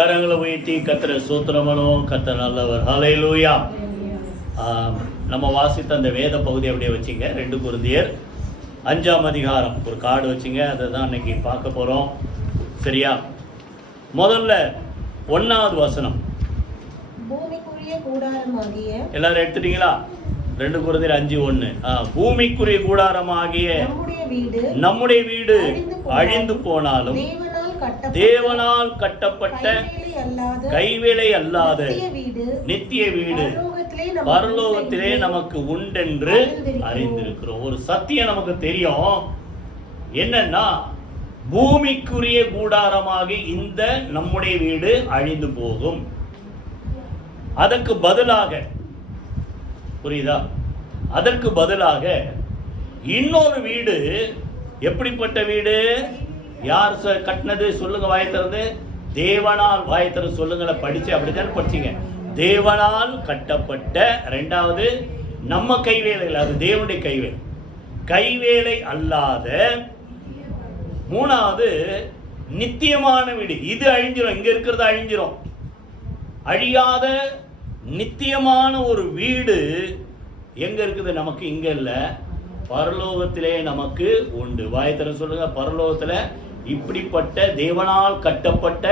கரங்களை உயர்த்தி கர்த்தரை ஸ்தோத்திரமனும். கர்த்தர் நல்லவர். ஹல்லேலூயா. நம்ம வாசித்த அந்த வேத பகுதி அப்படியே வச்சுங்க. 2 கொரிந்தியர் 5ஆம் அதிகாரம் ஒரு கார்டு வச்சுங்க. அதை தான் இன்னைக்கு பார்க்க போகிறோம். சரியா? முதல்ல 1வது வசனம். பூமிக்குரிய கூடாரமாகிய, எல்லாரும் எடுத்துட்டீங்களா? 2 கொரிந்தியர் 5:1. பூமிக்குரிய கூடாரமாகிய நம்முடைய வீடு அழிந்து போனாலும் தேவனால் கட்டப்பட்ட கைவேலை அல்லாத நித்திய வீடு பரலோகத்திலே நமக்கு உண்டென்று அறிந்திருக்கிறோம். ஒரு சத்தியம் நமக்கு தெரியும். என்னன்னா, பூமிக்குரிய கூடாரமாகி இந்த நம்முடைய வீடு அழிந்து போகும். அதற்கு பதிலாக, புரியுதா, அதற்கு பதிலாக இன்னொரு வீடு. எப்படிப்பட்ட வீடு? யார் கட்டினது? சொல்லுங்க, வாயத்திறந்து. தேவனால். வாயத்திறந்து சொல்லுங்கள. படிச்சு அப்படித்தான் படிச்சீங்க. தேவனால் கட்டப்பட்ட. 2வது நம்ம கைவேலை, அது தேவனுடைய கைவேலை, கைவேலை அல்லாத. 3வது நித்தியமான வீடு. இது அழிஞ்சிரும், இங்க இருக்கிறது அழிஞ்சிரும். அழியாத நித்தியமான ஒரு வீடு எங்க இருக்குது? நமக்கு இங்க இல்ல, பரலோகத்திலே நமக்கு உண்டு. வாயத்திற சொல்லுங்க. பரலோகத்துல இப்படிப்பட்ட தேவனால் கட்டப்பட்ட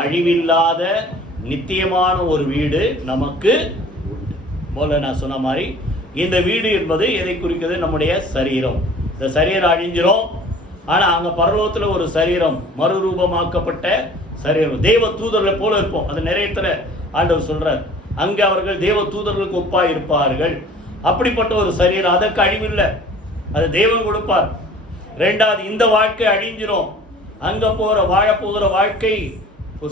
அழிவில்லாத நித்தியமான ஒரு வீடு நமக்கு உண்டு. போல நான் சொன்ன மாதிரி இந்த வீடு என்பது எதை குறிக்கிறது? நம்முடைய சரீரம். இந்த சரீரம் அழிஞ்சிரும். ஆனா அங்க பரலோகத்துல ஒரு சரீரம், மறுரூபமாக்கப்பட்ட சரீரம், தேவ தூதர்களை போல இருப்போம். அது நிறைய இடத்துல ஆண்டவர் சொல்றார், அங்க அவர்கள் தேவ தூதர்களுக்கு ஒப்பா இருப்பார்கள். அப்படிப்பட்ட ஒரு சரீரம், அதற்கு அழிவில்லை, அது தேவன் கொடுப்பார். 2வது இந்த வாழ்க்கை அழிஞ்சிரும். அங்க போற வாழப்போகிற வாழ்க்கை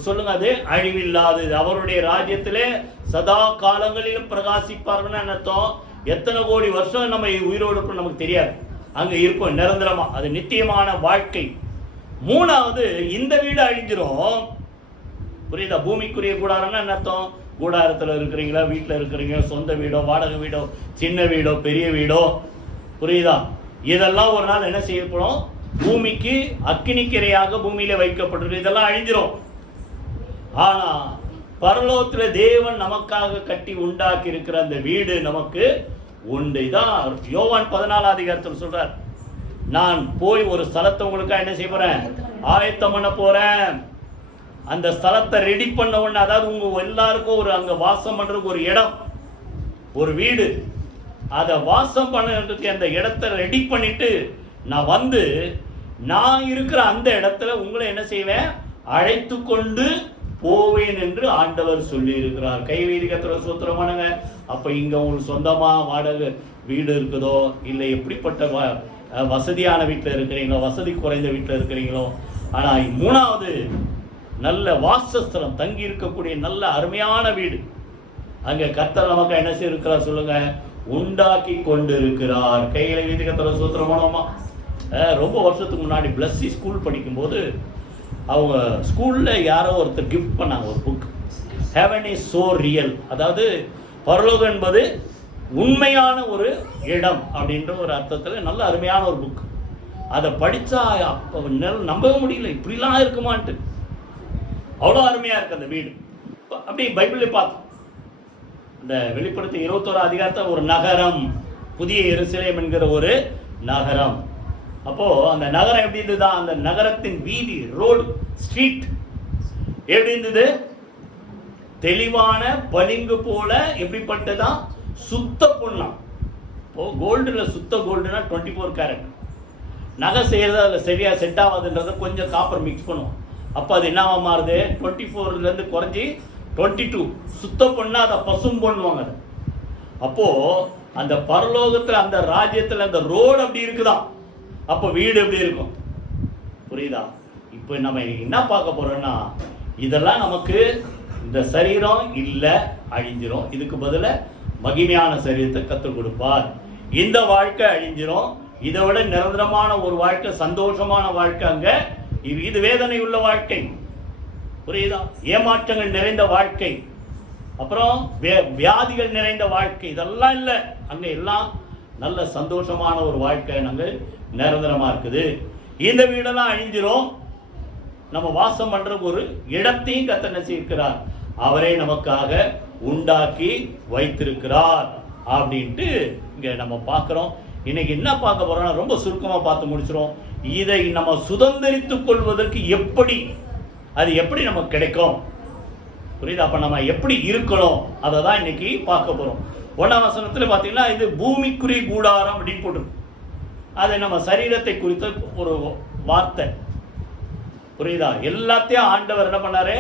சொல்லுங்க, அது அழிவில்லாதது. அவருடைய ராஜ்யத்திலே சதா காலங்களிலும் பிரகாசிப்பார்கள் அர்த்தம். எத்தனை கோடி வருஷம் நம்ம உயிரோடு இருப்போம் நமக்கு தெரியாது. அங்க இருப்போம் நிரந்தரமா. அது நித்தியமான வாழ்க்கை. 3வது இந்த வீடு அழிஞ்சிரும். புரியுதா? பூமிக்குரிய கூடாரம்னா என்ன அர்த்தம்? கூடாரத்தில் இருக்கிறீங்களா, வீட்டில் இருக்கிறீங்களா, சொந்த வீடோ, வாடகை வீடோ, சின்ன வீடோ, பெரிய வீடோ, புரியுதா? இதெல்லாம் ஒரு நாள் என்ன செய்யப்படும்? பூமிக்கு அக்கினிக்கிரையாக பூமியில வைக்கப்பட்டிருக்கு. இதெல்லாம் அழிஞ்சிரும். ஆனா பரலோகத்துல தேவன் நமக்காக கட்டி உண்டாக்கி இருக்கிற அந்த வீடு நமக்கு உண்டு. இதான் யோவான் 14ஆம் அதிகாரத்தில் சொல்றார், நான் போய் ஒரு ஸ்தலத்தை உங்களுக்காக என்ன செய்ய போறேன்? ஆயத்தம் பண்ண போறேன். அந்த ஸ்தலத்தை ரெடி பண்ண உடனே, அதாவது உங்க எல்லாருக்கும் ஒரு அங்க வாசம் பண்றதுக்கு ஒரு இடம், ஒரு வீடு, அதை வாசம் பண்ணுறதுக்கு அந்த இடத்த ரெடி பண்ணிட்டு நான் வந்து நான் இருக்கிற அந்த இடத்துல உங்களை என்ன செய்வேன்? அழைத்து கொண்டு போவேன் என்று ஆண்டவர் சொல்லி இருக்கிறார். கைவேதிகத்துல சூத்திரமானங்க. அப்ப இங்க உங்களுக்கு சொந்தமா வாடகை வீடு இருக்குதோ, இல்லை எப்படிப்பட்ட வசதியான வீட்டில் இருக்கிறீங்களோ, வசதி குறைந்த வீட்டில் இருக்கிறீங்களோ, ஆனா 3வது நல்ல வாசஸ்தலம், தங்கி இருக்கக்கூடிய நல்ல அருமையான வீடு அங்க கர்த்தர் நமக்கு என்ன செய்யிருக்கிறார்? சொல்லுங்க, உண்டாக்கி கொண்டு இருக்கிறார். கையில வீதிகத்தோட சூத்திரமானோமா. ரொம்ப வருஷத்துக்கு முன்னாடி பிளஸ்ஸி ஸ்கூல் படிக்கும்போது அவங்க ஸ்கூல்ல யாரோ ஒருத்தர் கிஃப்ட் பண்ணாங்க ஒரு book, heaven is so real. அதாவது பரலோகம் என்பது உண்மையான ஒரு இடம் அப்படின்ற ஒரு அர்த்தத்தில் நல்ல அருமையான ஒரு புக். அதை படித்தா அப்போ நம்பவே முடியல, இப்படிலாம் இருக்குமான்ட்டு. அவ்வளோ அருமையாக இருக்கு அந்த வீடு. அப்படி பைபிளே பார்த்தோம். இந்த வெளிப்படுத்தி 21ஆம் அதிகாரத்தில் ஒரு நகரம், புதிய எருசலேம் என்கிற ஒரு நகரம். அப்போ அந்த நகரம் எப்படி இருந்தது? அந்த நகரத்தின் வீதி, ரோடு, ஸ்ட்ரீட் எப்படி இருந்தது? தெளிவான பளிங்கு போல. எப்படிப்பட்டதா? சுத்த பொண்ணாம். இப்போ கோல்டுல சுத்த கோல்டுனா 24 கேரட். நகை செய்யறது அதில் சரியா செட் ஆகாதுன்றத கொஞ்சம் காப்பர் மிக்ஸ் பண்ணுவோம். அப்போ அது என்னவா மாறுது? 24லேருந்து குறைஞ்சி 22. சுத்த பொண்ணா அதை பசும் பண்ணுவாங்க. அப்போ அந்த பரலோகத்தில் அந்த ராஜ்யத்தில் அந்த ரோடு அப்படி இருக்குதான். அப்போ வீடு எப்படி இருக்கும்? புரியுதா? இப்போ நம்ம என்ன பார்க்க போறோம்னா, இதெல்லாம் நமக்கு இந்த சரீரம் இல்லை, அழிஞ்சிரும். இதுக்கு பதில மகிமையான சரீரத்தை கற்றுக் கொடுப்பார். இந்த வாழ்க்கை அழிஞ்சிரும். இதை விட நிரந்தரமான ஒரு வாழ்க்கை, சந்தோஷமான வாழ்க்கை அங்க. இது வேதனை உள்ள வாழ்க்கை, புரியுதா? ஏமாற்றங்கள் நிறைந்த வாழ்க்கை, அப்புறம் வியாதிகள் நிறைந்த வாழ்க்கை, இதெல்லாம் இல்லை அங்க. எல்லாம் நல்ல சந்தோஷமான ஒரு வாழ்க்கை நாங்கள் நிரந்தரமா இருக்குது. இந்த வீடெல்லாம் அழிஞ்சிரும். நம்ம வாசம் பண்ற ஒரு இடத்தையும் கர்த்தர் என்ன செய்திருக்கிறார், அவரே நமக்காக உண்டாக்கி வைத்திருக்கிறார் அப்படின்ட்டு இங்க நம்ம பார்க்கிறோம். இன்னைக்கு என்ன பார்க்க போறோம்னா ரொம்ப சுருக்கமா பார்த்து முடிச்சிரும். இதை நம்ம சுதந்திரித்துக் கொள்வதற்கு எப்படி, அது எப்படி நமக்கு கிடைக்கும், புரியுதா? அப்ப நம்ம எப்படி இருக்கணும் அதை தான் இன்னைக்கு பார்க்க போறோம். 1ஆம் வசனத்துல பாத்தீங்கன்னா இது பூமிக்குரிய கூடாரம் அப்படின்னு போட்டு, அது நம்ம சரீரத்தை குறித்த ஒரு வார்த்தை, புரியுதா? எல்லாத்தையும் ஆண்டவர் என்ன பண்ணாரு,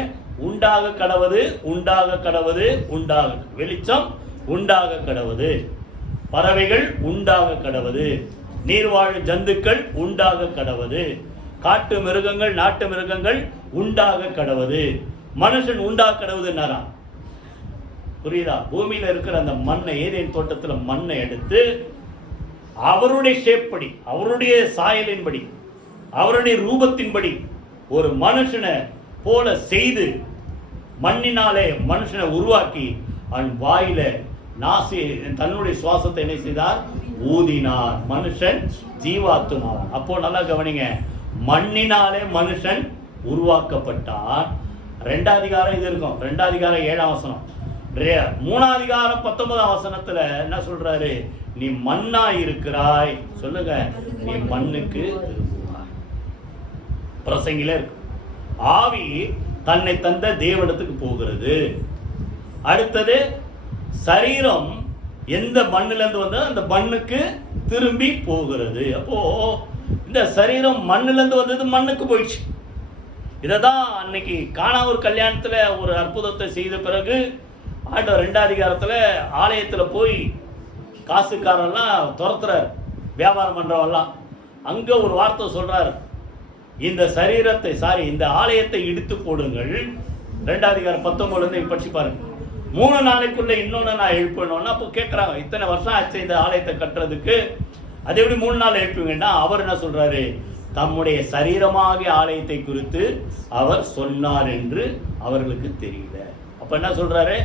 உண்டாக கடவது, உண்டாக கடவது, உண்டாக வெளிச்சம் உண்டாக கடவது, பறவைகள் உண்டாக கடவது, நீர்வாழ் ஜந்துக்கள் உண்டாக கடவது, காட்டு மிருகங்கள் நாட்டு மிருகங்கள் உண்டாக கடவது, மனுஷன் உண்டாக கடவுதுன்னாரா, புரியுதா? பூமியில இருக்கிற அந்த மண்ணை, ஏதேன் தோட்டத்தில் மண்ணை எடுத்து அவருடைய ஷேப் படி, அவருடைய சாயலின்படி, அவருடைய ரூபத்தின்படி ஒரு மனுஷனை போல செய்து மண்ணினாலே மனுஷனை உருவாக்கி அவன் வாயில நாசி தன்னுடைய சுவாசத்தை என்ன செய்தார், ஊதினார். மனுஷன் ஜீவாத்துமாவான். அப்போ நல்லா கவனிங்க, மண்ணினாலே மனுஷன் உருவாக்கப்பட்டான். 2ஆம் அதிகாரம் இது இருக்கும், 2ஆம் அதிகாரம் 7ஆம் வசனம். 3ஆம் அதிகாரம் 19ஆம் வசனத்துல என்ன சொல்றாரு, நீ மண்ணா இருக்கிறாய், சொல்லுங்க, நீ மண்ணுக்கு திரும்புவாய். பிரசங்கில இருக்கு. ஆவி தன்னை தந்த தேவனிடத்துக்கு போகிறது. அடுத்தது சரீரம் எந்த மண்ணில இருந்து வந்தோ அந்த மண்ணுக்கு திரும்பி போகிறது. அப்போ இந்த சரீரம் மண்ணில இருந்து வந்தது மண்ணுக்கு போயிடுச்சு. இததான் அன்னைக்கு கானாவூர் கல்யாணத்துல ஒரு அற்புதத்தை செய்த பிறகு ஆண்டவர் 2ஆம் அதிகாரத்துல ஆலயத்துல போய் காசுக்காரெல்லாம் துரத்துறாரு, வியாபாரம் பண்றவெல்லாம். அங்க ஒரு வார்த்தை சொல்றாரு, இந்த சரீரத்தை இந்த ஆலயத்தை இடித்து போடுங்கள். 2ஆம் அதிகாரம் 19 படிச்சு பாருங்க. 3 நாளைக்குள்ள இன்னொன்னு நான் எழுப்பணும்னா அப்போ கேட்கறாங்க, இத்தனை வருஷம் ஆச்சு இந்த ஆலயத்தை கட்டுறதுக்கு, அதை எப்படி 3 நாள் எழுப்புவீங்கன்னா அவர் என்ன சொல்றாரு, தம்முடைய சரீரமாகிய ஆலயத்தை குறித்து அவர் சொன்னார் என்று அவர்களுக்கு தெரியல. அப்ப என்ன சொல்றாரு,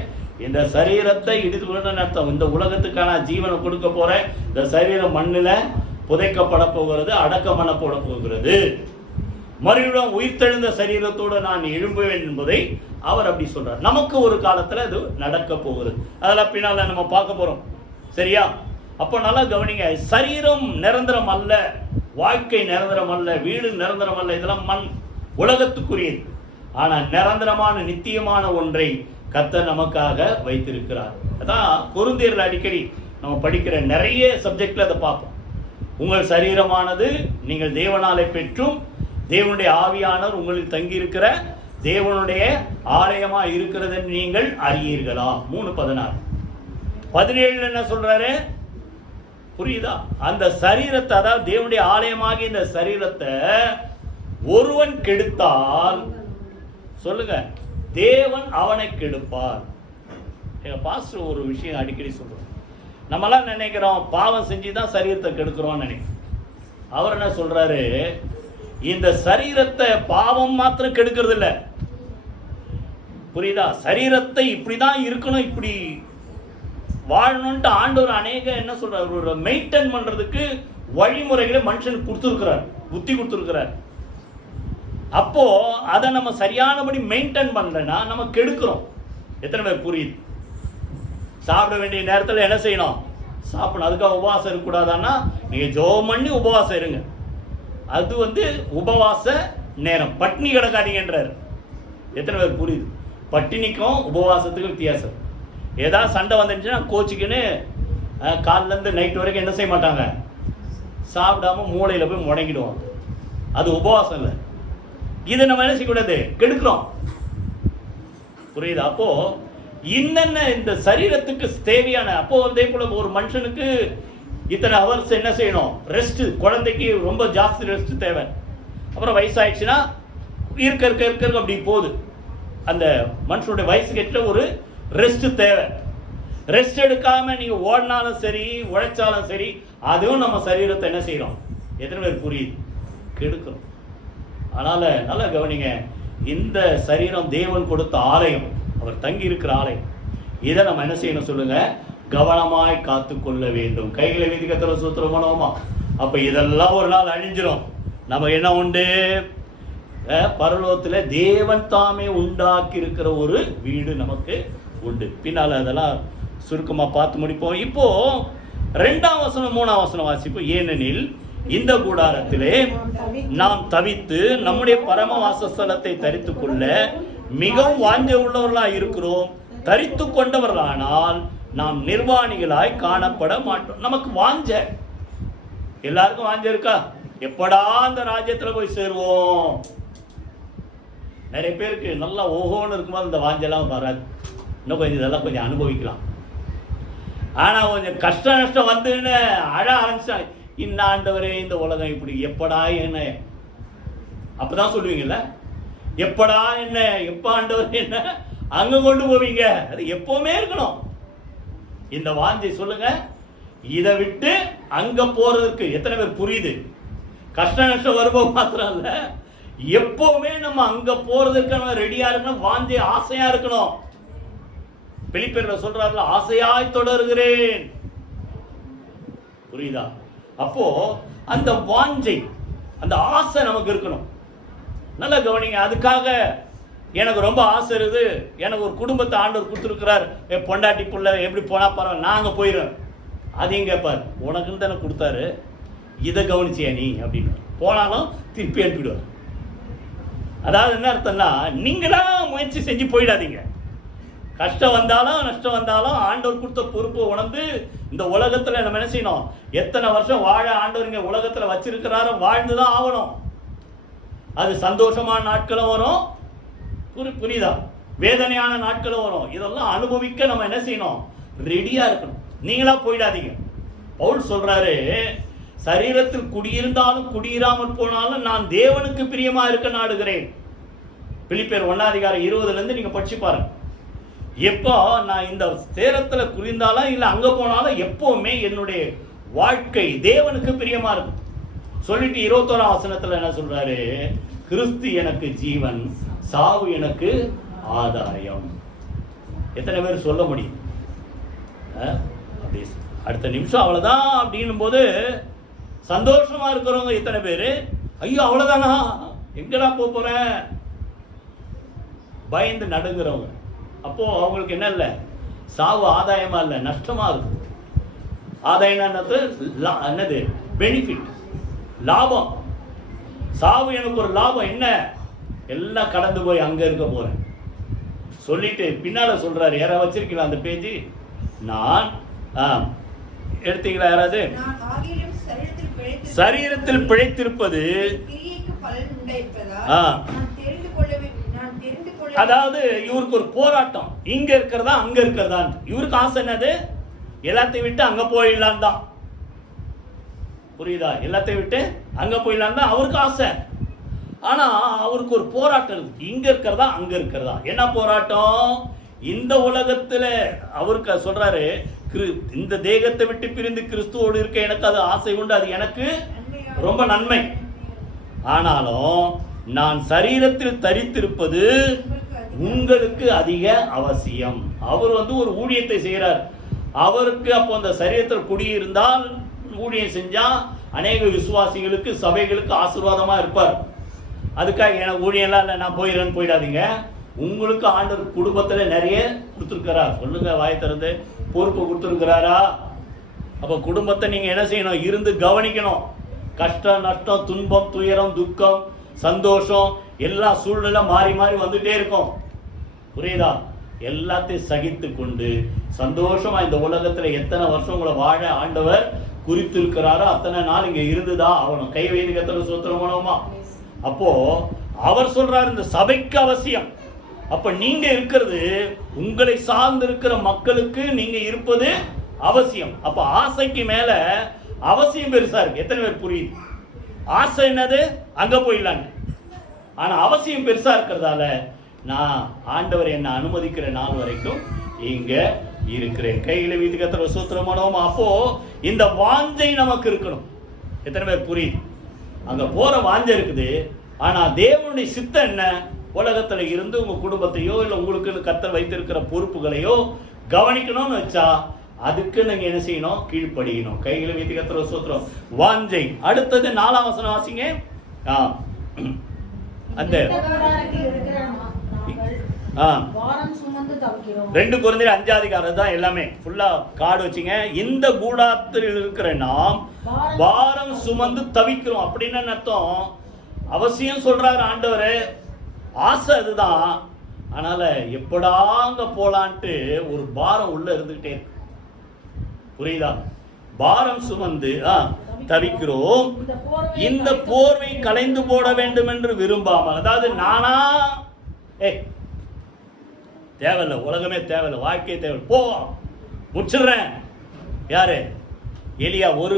இந்த சரீரத்தை இடித்து அர்த்தம், இந்த உலகத்துக்கான ஜீவனை கொடுக்க போற இந்த சரீரம் மண்ணில் புதைக்கப்பட போகிறது, அடக்கம் பண்ண போட போகிறது, மறுபடியும் உயிர்த்தெழுந்த சரீரத்தோடு நான் எழும்புவேன் என்பதை அவர் அப்படி சொல்றார். நமக்கு ஒரு காலத்துல அது நடக்க போகிறது, அதெல்லாம் பின்னால நம்ம பார்க்க போறோம், சரியா? அப்போ நல்லா கவனிங்க, சரீரம் நிரந்தரம் அல்ல, வாழ்க்கை நிரந்தரம் அல்ல, வீடு நிரந்தரம் அல்ல, இதெல்லாம் மண், உலகத்துக்குரியது. ஆனா நிரந்தரமான நித்தியமான ஒன்றை கர்த்தர் நமக்காக வைத்திருக்கிறார். அதான் கொரிந்தியர்ல அடிக்கடி நம்ம படிக்கிற நிறைய சப்ஜெக்ட்ல அதை பார்ப்போம். உங்கள் சரீரமானது நீங்கள் தேவனாலே பெற்றும் தேவனுடைய ஆவியானவர் உங்களுக்கு தங்கி இருக்கிற தேவனுடைய ஆலயமா இருக்கிறது நீங்கள் அறியீர்களா. 3:16. 17 என்ன சொல்றாரு, புரியுதா? அந்த சரீரத்தை, அதாவது தேவனுடைய ஆலயமாகிய இந்த சரீரத்தை ஒருவன் கெடுத்தால், சொல்லுங்க, தேவன் அவனை கெடுப்பார். எங்க பாஸ்டர் ஒரு விஷயம் அடிக்கடி சொல்றோம், நம்மளாம் நினைக்கிறோம் பாவம் செஞ்சுதான் சரீரத்தை கெடுக்கிறோம் நினைக்கிறோம். அவர் என்ன சொல்றாரு, இந்த சரீரத்தை பாவம் மாத்திரம் கெடுக்கிறது இல்ல, புரியுதா? சரீரத்தை இப்படிதான் இருக்கணும், இப்படி வாழணும்ட்டு ஆண்டவர் அநேக என்ன சொல்றாரு, ஒரு மெயின்டைன் பண்றதுக்கு வழிமுறைகளை மனுஷனுக்கு கொடுத்துருக்கிறார், புத்தி கொடுத்துருக்கிறார். அப்போ அதை நம்ம சரியானபடி மெயின்டைன் பண்ணலன்னா நம்ம கெடுக்கிறோம். எத்தனை பேர் புரியுது? சாப்பிட வேண்டிய நேரத்தில் என்ன செய்யணும், சாப்பிடணும். அதுக்காக உபவாசம் இருக்கக்கூடாதான்னா நீங்க ஜெபம் பண்ணி உபவாசம் இருங்க, அது உபவாச நேரம். பட்டினி கிடக்காதீங்கன்றார். எத்தனை பேர் புரியுது? பட்டினிக்கும் உபவாசத்துக்கும் வித்தியாசம். ஏதாவது சண்டை வந்துச்சுன்னா கோச்சிக்குன்னு காலில இருந்து நைட் வரைக்கும் என்ன செய்ய மாட்டாங்க, சாப்பிடாம மூளையில போய் முடங்கிடுவாங்க. அது உபவாசம் இல்லை. இதை நம்ம என்ன செய்யக்கூடாது, கெடுக்கிறோம், புரியுது? அப்போ இன்னென்ன இந்த சரீரத்துக்கு தேவையான, அப்போ அதே போல ஒரு மனுஷனுக்கு இத்தனை ஹவர்ஸ் என்ன செய்யணும், ரெஸ்ட். குழந்தைக்கு ரொம்ப ஜாஸ்தி ரெஸ்ட் தேவை. அப்புறம் வயசாயிடுச்சுன்னா இருக்க இருக்க இருக்க அப்படி போகுது. அந்த மனுஷனுடைய வயசுக்கு ஏற்ற ஒரு ரெஸ்ட் தேவை. ரெஸ்ட் எடுக்காம நீங்க ஓடினாலும் சரி, உழைச்சாலும் சரி, அதுவும் நம்ம சரீரத்தை என்ன செய்யறோம், எத்தனை பேர் புரியுது, கெடுக்கிறோம். அதனால நல்லா கவனிங்க, இந்த சரீரம் தேவன் கொடுத்த ஆலயம், அவர் தங்கி இருக்கிற ஆலயம். இதை நம்ம என்ன செய்யணும் சொல்லுங்க, கவனமாய் காத்து கொள்ள வேண்டும். கைகளை வீதி கத்திர சூத்திரம் பண்ணுவோமா? அப்ப இதெல்லாம் ஒரு நாள் அழிஞ்சிடும். நம்ம என்ன உண்டு, பரலோகத்தில் தேவன் தாமே உண்டாக்கி இருக்கிற ஒரு வீடு நமக்கு உண்டு. பின்னால் அதெல்லாம் சுருக்கமாக பார்த்து முடிப்போம். இப்போ 2ஆம் வசனம் 3ஆம் வசனம் வாசிப்போம். ஏனெனில் இந்த கூடாரத்திலே நாம் தவித்து நம்முடைய பரம வாசஸ்தலத்தை தரித்து கொள்ள மிகவும் வாஞ்சை உள்ளவர்களாய் இருக்கிறோம். தரித்து கொண்டவர்களானால் நாம் நிர்வாணிகளாய் காணப்பட மாட்டோம். நமக்கு வாஞ்ச, எல்லாருக்கும் வாஞ்ச இருக்கா? எப்படா அந்த ராஜ்யத்தில் போய் சேருவோம்? நிறைய பேருக்கு நல்லா ஓஹோன்னு இருக்கும்போது இந்த வாஞ்செல்லாம் வராது. இன்னும் கொஞ்சம் இதெல்லாம் கொஞ்சம் அனுபவிக்கலாம். ஆனால் கொஞ்சம் கஷ்ட நஷ்டம் வந்துன்னு அழ ஆரம்பிச்சா, இந்த ஆண்டவரே இந்த உலகம் இப்படி எப்படா என்ன, அப்பதான் சொல்லுவீங்கல்ல, எப்படா என்ன, எப்ப ஆண்டவர் என்ன அங்க கொண்டு போவீங்க. அது எப்பவுமே இருக்கணும் இந்த வாஞ்சை. சொல்லுங்க, இதை விட்டு அங்க போறதுக்கு எத்தனை பேர் புரியுது? கஷ்ட நஷ்டம் வரும்போது மாத்திரம் இல்ல, எப்பவுமே நம்ம அங்க போறதுக்கு நம்ம ரெடியா இருக்கணும். வாஞ்சை ஆசையா இருக்கணும். பிலிப்பியர்ல சொல்றாருல, ஆசையாய் தொடர்கிறேன். புரியுதா? அப்போ அந்த வாஞ்சை, அந்த ஆசை நமக்கு இருக்கணும். நல்லா கவனிங்க. அதுக்காக எனக்கு ரொம்ப ஆசை இருக்குது, எனக்கு ஒரு குடும்பத்தை ஆண்டவர் கொடுத்துருக்கிறார், பொண்டாட்டி புள்ள எப்படி போனா பரவாயில்ல, நான் அங்கே போயிடுறேன். அதையும் கேட்பார், உனக்குன்னு தானே கொடுத்தாரு, இதை கவனிச்சியா நீ அப்படின்னு. போனாலும் திருப்பி அனுப்பிடுவார். அதாவது என்ன அர்த்தம்னா, நீங்களா முயற்சி செஞ்சு போயிடாதீங்க. கஷ்டம் வந்தாலும் நஷ்டம் வந்தாலும் ஆண்டவர் கொடுத்த பொறுப்பை உணர்ந்து இந்த உலகத்தில் நம்ம என்ன செய்யணும்? எத்தனை வருஷம் வாழ ஆண்டவர் இங்கே உலகத்தில் வச்சிருக்கிறாரோ வாழ்ந்துதான் ஆகணும். அது சந்தோஷமான நாட்களும் வரும், புரியுதா, வேதனையான நாட்களும் வரும். இதெல்லாம் அனுபவிக்க நம்ம என்ன செய்யணும்? ரெடியா இருக்கணும். நீங்களா போயிடாதீங்க. பவுல் சொல்றாரு, சரீரத்தில் குடியிருந்தாலும் குடியிராமல் போனாலும் நான் தேவனுக்கு பிரியமா இருக்க நாடுகிறேன். பிலிப்பியர் 1:20 நீங்க படிச்சு பாருங்க. எப்போ நான் இந்த சேரத்தில் குறிந்தாலும் இல்லை அங்க போனாலும் எப்பவுமே என்னுடைய வாழ்க்கை தேவனுக்கு பிரியமா இருக்கும் சொல்லிட்டு 21ஆம் வசனத்துல என்ன சொல்றாரு? கிறிஸ்து எனக்கு ஜீவன், சாவு எனக்கு ஆதாயம். எத்தனை பேர் சொல்ல முடியும்? அப்படி அடுத்த நிமிஷம் அவ்வளவுதான் அப்படின்னும் போது சந்தோஷமா இருக்கிறவங்க எத்தனை பேரு? ஐயோ அவ்வளவுதானா, எங்கடா போறேன் பயந்து நடுங்கிறவங்க. அப்போ அவங்களுக்கு என்ன இல்லை, சாவு ஆதாயமா இல்லை, நஷ்டமா இருக்கு. ஆதாயம் என்னது? பெனிஃபிட், லாபம். சாவு எனக்கு ஒரு லாபம். என்ன? எல்லாம் கடந்து போய் அங்க இருக்க போறேன் சொல்லிட்டு பின்னால சொல்றாரு. யாராவது வச்சிருக்கீங்களா அந்த பேஜ்? நான் எடுத்தீங்களா யாராவது? சரீரத்தில் பிழைத்திருப்பது, அதாவது இவருக்கு ஒரு போராட்டம், இங்க இருக்கிறதா அங்க இருக்கிறதா. இவருக்கு ஆசை என்னது? எல்லாத்தையும் விட்டு அங்க போயிடலாம் தான். புரியுதா? எல்லாத்தையும் விட்டு அங்க போயிடலாம் தான் அவருக்கு ஆசை. ஆனா அவருக்கு ஒரு போராட்டம் இருக்கு, இங்க இருக்கிறதா அங்க இருக்கிறதா. என்ன போராட்டம்? இந்த உலகத்துல அவருக்கு சொல்றாரு, இந்த தேகத்தை விட்டு பிரிந்து கிறிஸ்துவோடு இருக்க எனக்கு அது ஆசை உண்டு, அது எனக்கு ரொம்ப நன்மை. ஆனாலும் நான் சரீரத்தில் தரித்திருப்பது உங்களுக்கு அதிக அவசியம். அவர் ஒரு ஊழியத்தை செய்கிறார். அவருக்கு அப்போ அந்த சரீரத்தில் குடியிருந்தால், ஊழியம் செஞ்சா அநேக விசுவாசிகளுக்கு சபைகளுக்கு ஆசீர்வாதமா இருப்பார். அதுக்காக எனக்கு ஊழியெல்லாம் இல்லை நான் போயிடுறேன்னு போயிடாதீங்க. உங்களுக்கு ஆண்டவர் குடும்பத்துல நிறைய கொடுத்துருக்கிறார். சொல்லுங்க வாய் திறந்து, பொறுப்பு கொடுத்துருக்கிறாரா? அப்ப குடும்பத்தை நீங்க என்ன செய்யணும்? இருந்து கவனிக்கணும். கஷ்டம் நஷ்டம் துன்பம் துயரம் துக்கம் சந்தோஷம் எல்லா சூழ்நிலை மாறி மாறி வந்துட்டே இருக்கும். புரியுதா? எல்லாத்தையும் சகித்து கொண்டு சந்தோஷமா இந்த உலகத்துல எத்தனை வருஷம் உங்களை வாழ ஆண்டவர் குறித்திருக்கிறாரோ அத்தனை நாள் இங்க இருந்துதான் அவனும். கை வைத்து கத்தர சோத்திரம் பண்ணுவோமா? அப்போ அவர் சொல்றாரு இந்த சபைக்கு அவசியம். அப்ப நீங்க இருக்கிறது உங்களை சார்ந்து இருக்கிற மக்களுக்கு நீங்க இருப்பது அவசியம். அப்ப ஆசைக்கு மேல அவசியம் பெருசா இருக்கு. எத்தனை பேர் புரியுது? ஆசை என்னது? அங்க போயிடலாங்க. ஆனா அவசியம் பெருசா இருக்கிறதால நான் ஆண்டவர் என்ன அனுமதிக்கிற நாள் வரைக்கும் இங்க இருக்கிறேன். கையில வீட்டு கத்திர சூத்திரமானோம். அப்போ இந்த வாஞ்சை நமக்கு இருக்கணும். எத்தனை பேர் புரியுது? அங்க போற வாஞ்சை இருக்குது. ஆனா தேவனுடைய சித்தம் என்ன? உலகத்துல இருந்து உங்க குடும்பத்தையோ இல்ல உங்களுக்கு கர்த்தர் வைத்திருக்கிற பொறுப்புகளையோ கவனிக்கணும்னு வச்சா அதுக்கு நீங்க என்ன செய்யணும்? கீழ்ப்படியணும். கைகளை வைத்து கர்த்தர் சூத்திரம் வாஞ்சை. அடுத்தது 4ஆம் வசனம் வாசிங்க. அந்த கூடாரத்தில் இருக்கிற நாங்கள் பாரம் சுமந்து தவிக்கிறோம். 2 கொரிந்தியர் 5 தான் எல்லாமே ஃபுல்லா கார்டு வச்சுங்க. இந்த கூடாரத்தில் இருக்கிற நாம் பாரம் சுமந்து தவிக்கிறோம் அப்படின்னு அர்த்தம். அவசியம் சொல்றாரு ஆண்டவர், ஆசை அதுதான். அதனால எப்படா அங்க போலான்ட்டு ஒரு பாரம் உள்ள இருந்துகிட்டே இருக்கு. புரியுதா? பாரம் சுமந்து தவிக்கிறோம். இந்த போர்வை களைந்து போட வேண்டும் என்று விரும்பாமல், அதாவது நானா தேவையில்லை, உலகமே தேவையில்லை, வாழ்க்கையே தேவையில்லை, போ முடிச்சிடுறேன். யாரு? எலியா ஒரு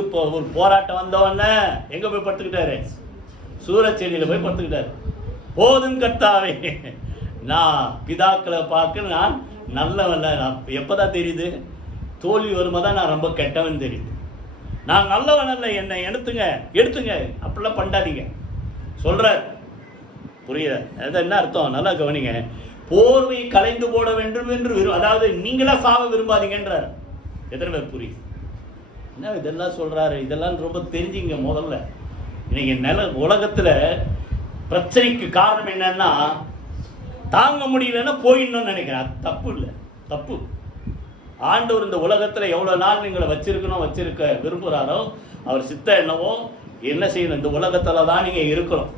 போராட்டம் வந்தவன எங்க போய் படுத்துக்கிட்டாரு? சூரச்செடியில போய் படுத்துக்கிட்டாரு. போதும் கர்த்தாவே, நான் பிதாக்களை பார்க்க நான் நல்லவன்ல. நான் எப்பதான் தெரியுது? தோல்வி வரும்போதான் நான் ரொம்ப கெட்டவன் தெரியுது. நான் நல்லவன் அல்ல, என்னை எடுத்துங்க அப்படிலாம் பண்ணாதீங்க சொல்ற. புரியுத? அது என்ன அர்த்தம்? நல்லா கவனிங்க. போர்வை கலைந்து போட வேண்டும் என்று அதாவது நீங்களா சாவ விரும்பாதீங்கன்றார். எத்தனை பேர் புரியுது? என்ன இதெல்லாம் சொல்றாரு? இதெல்லாம் ரொம்ப தெரிஞ்சுங்க. முதல்ல இன்னைக்கு உலகத்துல பிரச்சனைக்கு காரணம் என்னன்னா, தாங்க முடியலன்னா போயிடணும்னு நினைக்கிறேன். தப்பு இல்லை, தப்பு. ஆண்டவர் இந்த உலகத்துல எவ்வளவு நாள் நீங்களை வச்சிருக்க விரும்புகிறாரோ, அவர் சித்த என்னவோ என்ன செய்யணும், இந்த உலகத்துல தான் நீங்க இருக்கணும்.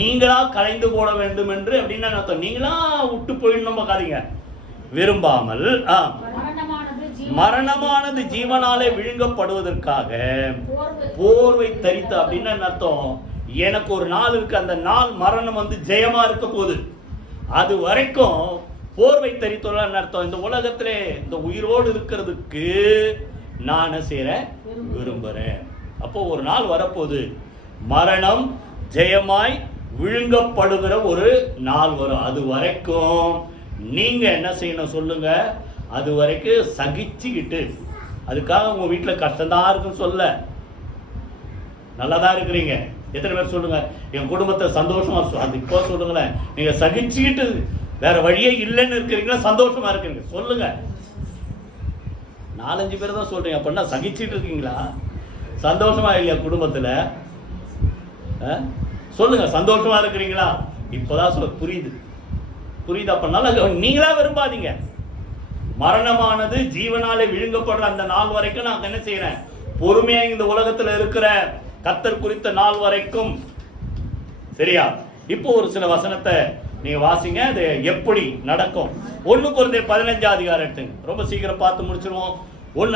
நீங்களா கலைந்து போட வேண்டும் என்று அப்படின்னா அர்த்தம். நீங்களா விட்டு போயிடணும் பார்க்காதீங்க. விரும்பாமல் மரணமானது ஜீவனாலே விழுங்கப்படுவதற்காக போர்வை தரித்த அப்படின்னு அர்த்தம். எனக்கு ஒரு நாள் இருக்கு, அந்த நாள் மரணம் ஜெயமா இருக்க போகுது. அது வரைக்கும் போர்வை தரித்தோன்னு அர்த்தம். இந்த உலகத்திலே இந்த உயிரோடு இருக்கிறதுக்கு நான் செய்யறேன், விரும்புறேன். அப்போ ஒரு நாள் வரப்போகுது, மரணம் ஜெயமாய் விழுங்கப்படுகிற ஒரு நாள் வரும். அது வரைக்கும் நீங்க என்ன செய்யணும் சொல்லுங்க? அது வரைக்கும் சகிச்சுக்கிட்டு, அதுக்காக உங்க வீட்டில் கஷ்டம்தான் இருக்குன்னு சொல்ல, நல்லாதான் இருக்கிறீங்க. எத்தனை பேர் சொல்லுங்க என் குடும்பத்தை சந்தோஷமா? அது இப்போ சொல்லுங்களேன். நீங்க சகிச்சுக்கிட்டு வேற வழியே இல்லைன்னு இருக்கிறீங்களா? சந்தோஷமா இருக்கிறீங்க சொல்லுங்க. 4-5 பேர் தான் சொல்றீங்க. அப்படின்னா சகிச்சுட்டு இருக்கீங்களா? சந்தோஷமா இல்லையா குடும்பத்துல? சொல்லுங்க, சந்தோஷமா இருக்கிறீங்களா? இப்பதான் சொல்ல புரியுது. அப்படின்னால நீங்களா விரும்பாதீங்க. மரணமானது ஜீவனாலே விழுங்கப்படுற அந்த நாள் வரைக்கும் நான் என்ன செய்யறேன்? பொறுமையா இந்த உலகத்துல இருக்கிற கர்த்தர் குறித்த நாள் வரைக்கும். சரியா? இப்போ ஒரு சில வசனத்தை நீங்க வாசிங்க, அது எப்படி நடக்கும். 1 கொரிந்தியர் 15 எடுத்துங்க. ரொம்ப சீக்கிரம் பார்த்து முடிச்சிருவோம்.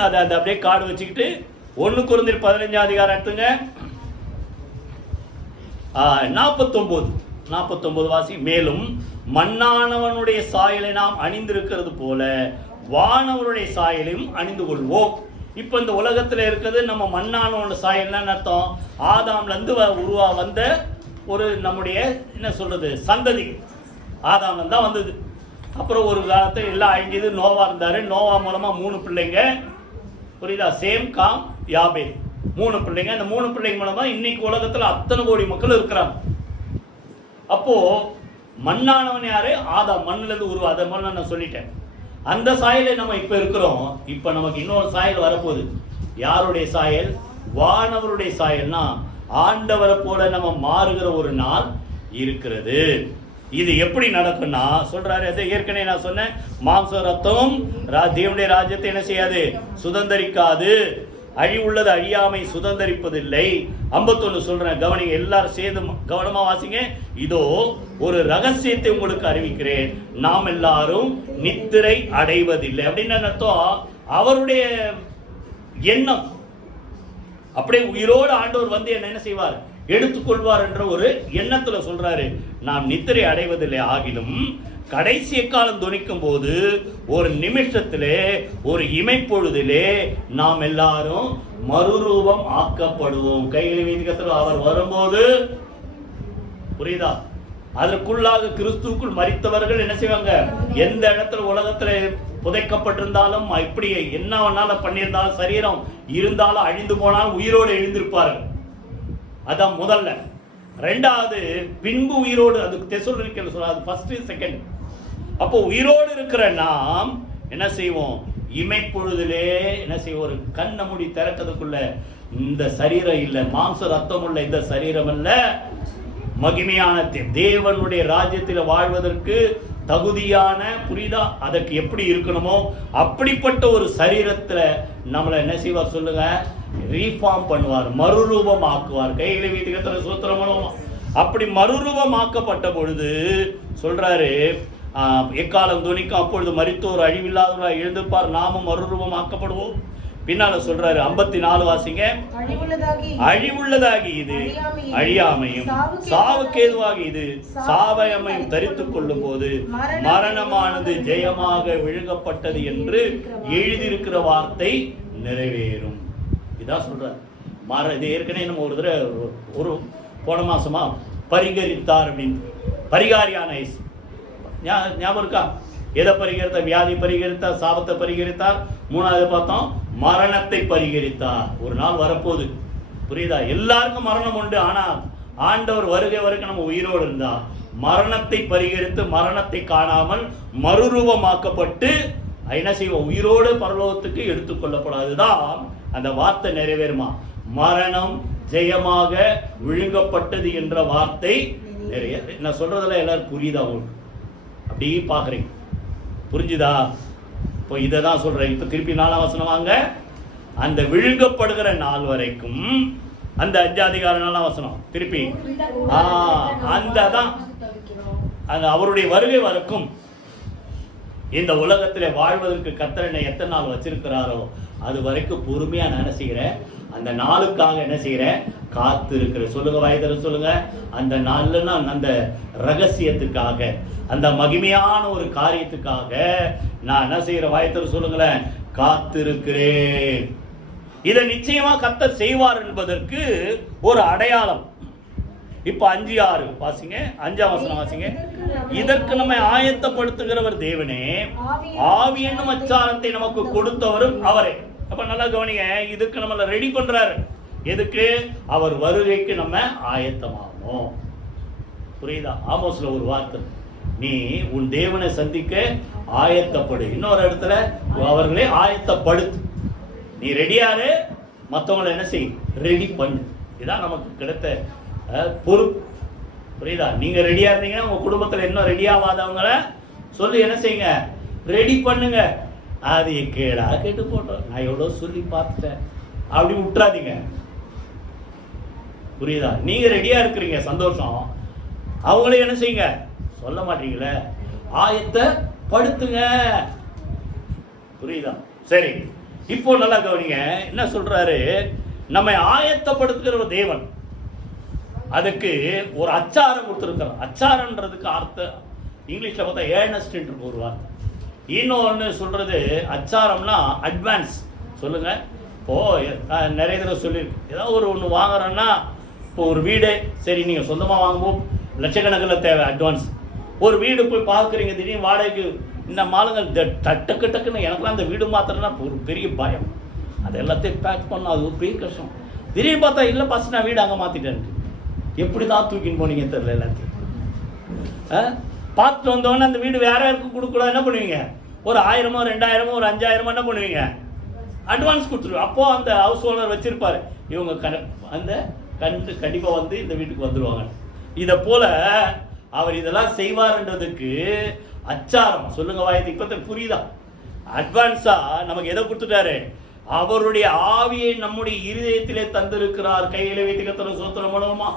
அதை அப்படியே கார்டு வச்சுக்கிட்டு 1 கொரிந்தியர் 15 எடுத்துங்க. 49 வாசி. மேலும் மண்ணானவனுடைய சாயலை நாம் அணிந்திருக்கிறது போல வானவருடைய சாயலையும் அணிந்து கொள்வோம். இப்ப இந்த உலகத்துல இருக்கிறது நம்ம மண்ணானவனோட சாயல்னு அர்த்தம். ஆதாம்ல இருந்து வந்த ஒரு நம்முடைய என்ன சொல்றது சந்ததி ஆதாம்ல தான் வந்தது. அப்புறம் ஒரு காலத்தை எல்லாம் அழிஞ்சது. நோவா இருந்தாரு. நோவா மூலமா 3 பிள்ளைங்க. புரியுதா? சேம், காம், யாபேல் 3 பிள்ளைங்க. அந்த 3 பிள்ளைங்க மூலமா இன்னைக்கு உலகத்துல அத்தனை கோடி மக்கள் இருக்கிறாங்க. அப்போ மண்ணானவன் யாரு? ஆதாம். மண்ணுல இருந்து அதை முதல்ல நான் சொல்லிட்டேன். அந்த சாயலை நம்ம இப்ப இருக்கிறோம். இப்ப நமக்கு இன்னொரு சாயல் வரப்போகுது. யாருடைய சாயல்? வானவருடைய சாயல்னா ஆண்டவரை போல நம்ம மாறுகிற ஒரு நாள் இருக்கிறது. இது எப்படி நடக்கும்னா சொல்றாரு, அதை ஏற்கனவே நான் சொன்னேன். மாம்ச ரத்தம் தேவனுடைய ராஜ்யத்தை என்ன செய்யாது? சுதந்தரிக்காது. அழிவுள்ளது அழியாமை சுதந்தரிப்பதில்லை. 51 சொல்றேன், கவனிங்க. எல்லாரும் சேர்ந்து கவனமா வாசிங்க. இதோ ஒரு ரகசியத்தை உங்களுக்கு அறிவிக்கிறேன், நாம் எல்லாரும் நித்திரை அடைவதில்லை. அப்படின்னு அர்த்தம், அவருடைய எண்ணம் அப்படியே உயிரோடு ஆண்டவர் என்ன செய்வார்? எடுத்துக்கொள்வார் என்ற ஒரு எண்ணத்துல சொல்றாரு. நாம் நித்திரை அடைவதில்லை, ஆகிலும் கடைசி காலம் துணிக்கும் போது ஒரு நிமிஷத்திலே, ஒரு இமைப்பொழுதிலே நாம் எல்லாரும் மறுரூபம் ஆக்கப்படுவோம். கைகளை வீதிக்கத்தில் அவர் வரும்போது, புரியுதா? அதற்குள்ளாக கிறிஸ்துவுக்குள் மரித்தவர்கள் என்ன செய்வாங்க? எந்த இடத்துல உலகத்துல புதைக்கப்பட்டிருந்தாலும், இப்படி என்ன வேணாலும் பண்ணியிருந்தாலும், சரீரம் இருந்தாலும் அழிந்து போனாலும் உயிரோடு எழுந்திருப்பார்கள். அதான் முதல்ல. 2வது பின்பு உயிரோடு, அதுக்கு தெசலோனிக்கேயர் சொல்றாரு, அது ஃபர்ஸ்ட் செகண்ட். அப்போ உயிரோடு இருக்கிற நாம் என்ன செய்வோம்? இமைப்பொழுதிலே என்ன செய்வோம்? ஒரு கண்ணை மூடி திறக்கிறதுக்குள்ள இந்த சரீரம் இல்லை, மாம்ச ரத்தம் உள்ள இந்த சரீரம் அல்ல, மகிமையான தேவனுடைய ராஜ்யத்தில் வாழ்வதற்கு தகுதியான, புரியுதா, அதற்கு எப்படி இருக்கணுமோ அப்படிப்பட்ட ஒரு சரீரத்துல நம்மளை என்ன செய்வார் சொல்லுங்க, ரீஃபார்ம் பண்ணுவார், மறுரூபம் ஆக்குவார். கைகளை வீட்டுக்கு சூத்திரம். அப்படி மறுரூபமாக்கப்பட்ட பொழுது சொல்றாரு, எக்காலம் துணிக்கும் அப்பொழுது மரித்தோர் அழிவில்லாதவர்களாக எழுந்திருப்பார், நாமும் மறுரூபமாக்கப்படுவோம். பின்னால சொல்றாரு 54 வாசிங்க. அழிவுள்ளதாகி இது அழியாமையும் சாவுக்கேதுவாகி இது சாவயமையும் தரித்துக் கொள்ளும் போது மரணமானது ஜெயமாக விழுங்கப்பட்டது என்று எழுதியிருக்கிற வார்த்தை நிறைவேறும். இதான் சொல்றாரு. இது ஏற்கனவே நம்ம ஒரு தடவை ஒரு போன மாசமா பரிகரித்தார் அப்படின்னு, பரிகாரியான ஞாபகம் இருக்கா? எதை பரிகரித்தார்? வியாதி பரிகரித்தார், சாபத்தை பரிகரித்தார். மூணாவது பார்த்தோம், மரணத்தை பரிகரித்தார். ஒரு நாள் வரப்போகுது, புரியுதா? எல்லாருக்கும் மரணம் உண்டு. ஆனா ஆண்டவர் வருகை வரைக்கும் நம்ம உயிரோடு இருந்தா மரணத்தை பரிகரித்து மரணத்தை காணாமல் மறுரூபமாக்கப்பட்டு என்ன செய்வோம், உயிரோடு பரலோகத்துக்கு எடுத்துக்கொள்ளப்படாதுதான் அந்த வார்த்தை நிறைவேறுமா? மரணம் ஜெயமாக விழுங்கப்பட்டது என்ற வார்த்தை நிறைய. நான் சொல்றதெல்லாம் எல்லாரும் புரியுதா உங்களுக்கு? அப்படி பாக்குறீங்க, புரிஞ்சுதா? இப்போ இதை தான் சொல்றேன். இப்போ திருப்பி 4ஆம் வசனம் வாங்க. அந்த விழுங்கப்படுகிற நாள் வரைக்கும், அந்த 5 அதிகாரம் 4ஆம் வசனம் திருப்பி, அந்த அவருடைய வருகை வரைக்கும் இந்த உலகத்தில் வாழ்வதற்கு கர்த்தர் என்னை எத்தனை நாள் வச்சிருக்கிறாரோ அது வரைக்கும் பொறுமையா நான் என்ன செய்கிறேன், அந்த நாளுக்காக என்ன செய்கிறேன், காத்து இருக்கிற. சொல்லுங்க, வாய்தர சொல்லுங்க. அந்த நாள்ல நான் அந்த ரகசியத்துக்காக, அந்த மகிமையான ஒரு காரியத்துக்காக நான் என்ன செய்யற, வாய்தர சொல்லுங்களேன், காத்திருக்கிறேன். இதை நிச்சயமா கர்த்தர் செய்வார் என்பதற்கு ஒரு அடையாளம். இப்ப 5:6 வாசிங்க, 5ஆம் வசனம் வாசிங்க. இதற்கு நம்மை ஆயத்தப்படுத்துகிறவர் தேவனே, ஆவி என்னும் அச்சாரத்தை நமக்கு கொடுத்தவரும் அவரே. அப்ப நல்லா கவனிங்க, இதுக்கு நம்மள ரெடி பண்றாரு. எதுக்கு? அவர் வருகைக்கு நம்ம ஆயத்தமாகணும். புரியுதா? ஆமோஸ்ல ஒரு வார்த்தை, நீ உன் தேவனை சந்திக்க ஆயத்தப்படு. இன்னொரு இடத்துல அவர்களே ஆயத்தப்படுத்து. நீ ரெடியாரு, மற்றவங்களை என்ன செய், ரெடி பண்ணு. இதான் நமக்கு கிடைத்த பொறுப்பு. புரியுதா? நீங்க ரெடியா இருந்தீங்கன்னா உங்க குடும்பத்துல இன்னும் ரெடியாவாதவங்கள சொல்லி என்ன செய்யுங்க, ரெடி பண்ணுங்க. அது கேடா கேட்டு போட்டோம், நான் எவ்வளவு சொல்லி பார்த்துட்டேன் அப்படி விட்டுறாதீங்க. புரியுதா? நீங்க ரெடியா இருக்கிறீங்க, சந்தோஷம். அவங்களே என்ன செய்யுங்க, சொல்ல மாட்டீங்களே, ஆயத்தப்படுத்துங்க. புரியுதா? சரி, இப்போ நல்லா கவனிங்க, என்ன சொல்றாரு, நம்மை ஆயத்தப்படுத்துகிற தேவன் அதுக்கு ஒரு அச்சாரம் கொடுத்துருக்கிறார். அச்சாரன்றதுக்கு அர்த்தம் இங்கிலீஷ்ல பார்த்தா ஏர்னஸ்ட் இருக்கு ஒரு வார்த்தை. இன்னொன்று சொல்றது அச்சாரம்னா அட்வான்ஸ். சொல்லுங்க. இப்போ நிறைய தடவை சொல்லியிருக்கு, ஏதாவது ஒன்று வாங்குறோன்னா, இப்போ ஒரு வீடு, சரி நீங்கள் சொந்தமாக வாங்குவோம், லட்சக்கணக்கில் தேவை அட்வான்ஸ். ஒரு வீடு போய் பார்க்குறீங்க, திடீர்னு வாடகைக்கு இந்த மாலுங்கள் டக்கு டக்குன்னு. எனக்குலாம் அந்த வீடு மாத்திரம்னா ஒரு பெரிய பயம். அது எல்லாத்தையும் பேக் பண்ணணும், அது ஒரு பெரிய கஷ்டம். திடீர்னு பார்த்தா இல்லை பஸ் நான் வீடு அங்கே மாற்றிட்டேன். எப்படி தான் தூக்கின்னு போனீங்க தெரியல. எல்லாத்தையும் பார்த்துட்டு வந்தோன்னே அந்த வீடு வேற யாருக்கும் கொடுக்கூடாது. என்ன பண்ணுவீங்க, ஒரு 1000 2000 ஒரு 5000 என்ன பண்ணுவீங்க, அட்வான்ஸ் கொடுத்துருவோம். அப்போ அந்த ஹவுஸ் ஓனர் வச்சிருப்பாரு, இவங்க அந்த கண்டிப்பாக வந்து இந்த வீட்டுக்கு வந்துடுவாங்க. இதை போல அவர் இதெல்லாம் செய்வார்ன்றதுக்கு அச்சாரம். சொல்லுங்க வாயத்து, இப்போ புரியுதா? அட்வான்ஸா நமக்கு எதை கொடுத்துட்டாரு, அவருடைய ஆவியை நம்முடைய இருதயத்திலே தந்திருக்கிறார். கையில வைத்து கர்த்தரை ஸ்தோத்திரம் பண்ணுவோமா?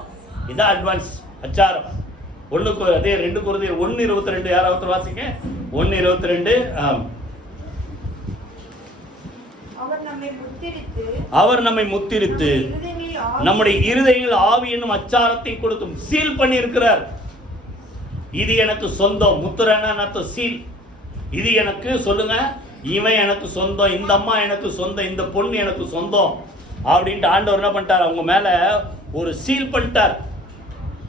இதான் அட்வான்ஸ், அச்சாரம். அதே 2 கொரிந்தியர் 1:22 யாராவது வாசிங்க. 1:22. அவர் நம்மை முத்திரித்து நம்முடைய இருதயங்கள் ஆவி என்னும் அச்சாரத்தை கொடுத்தும் சீல் பண்ணி இருக்கிறார். இது எனக்கு சொந்தம். முத்திரன சீல். இது எனக்கு, சொல்லுங்க, இவன் எனக்கு சொந்தம், இந்த அம்மா எனக்கு சொந்தம், இந்த பொண்ணு எனக்கு சொந்தம் அப்படின்ட்டு ஆண்டவர் என்ன பண்ணிட்டார், அவங்க மேல ஒரு சீல் பண்ணிட்டார்.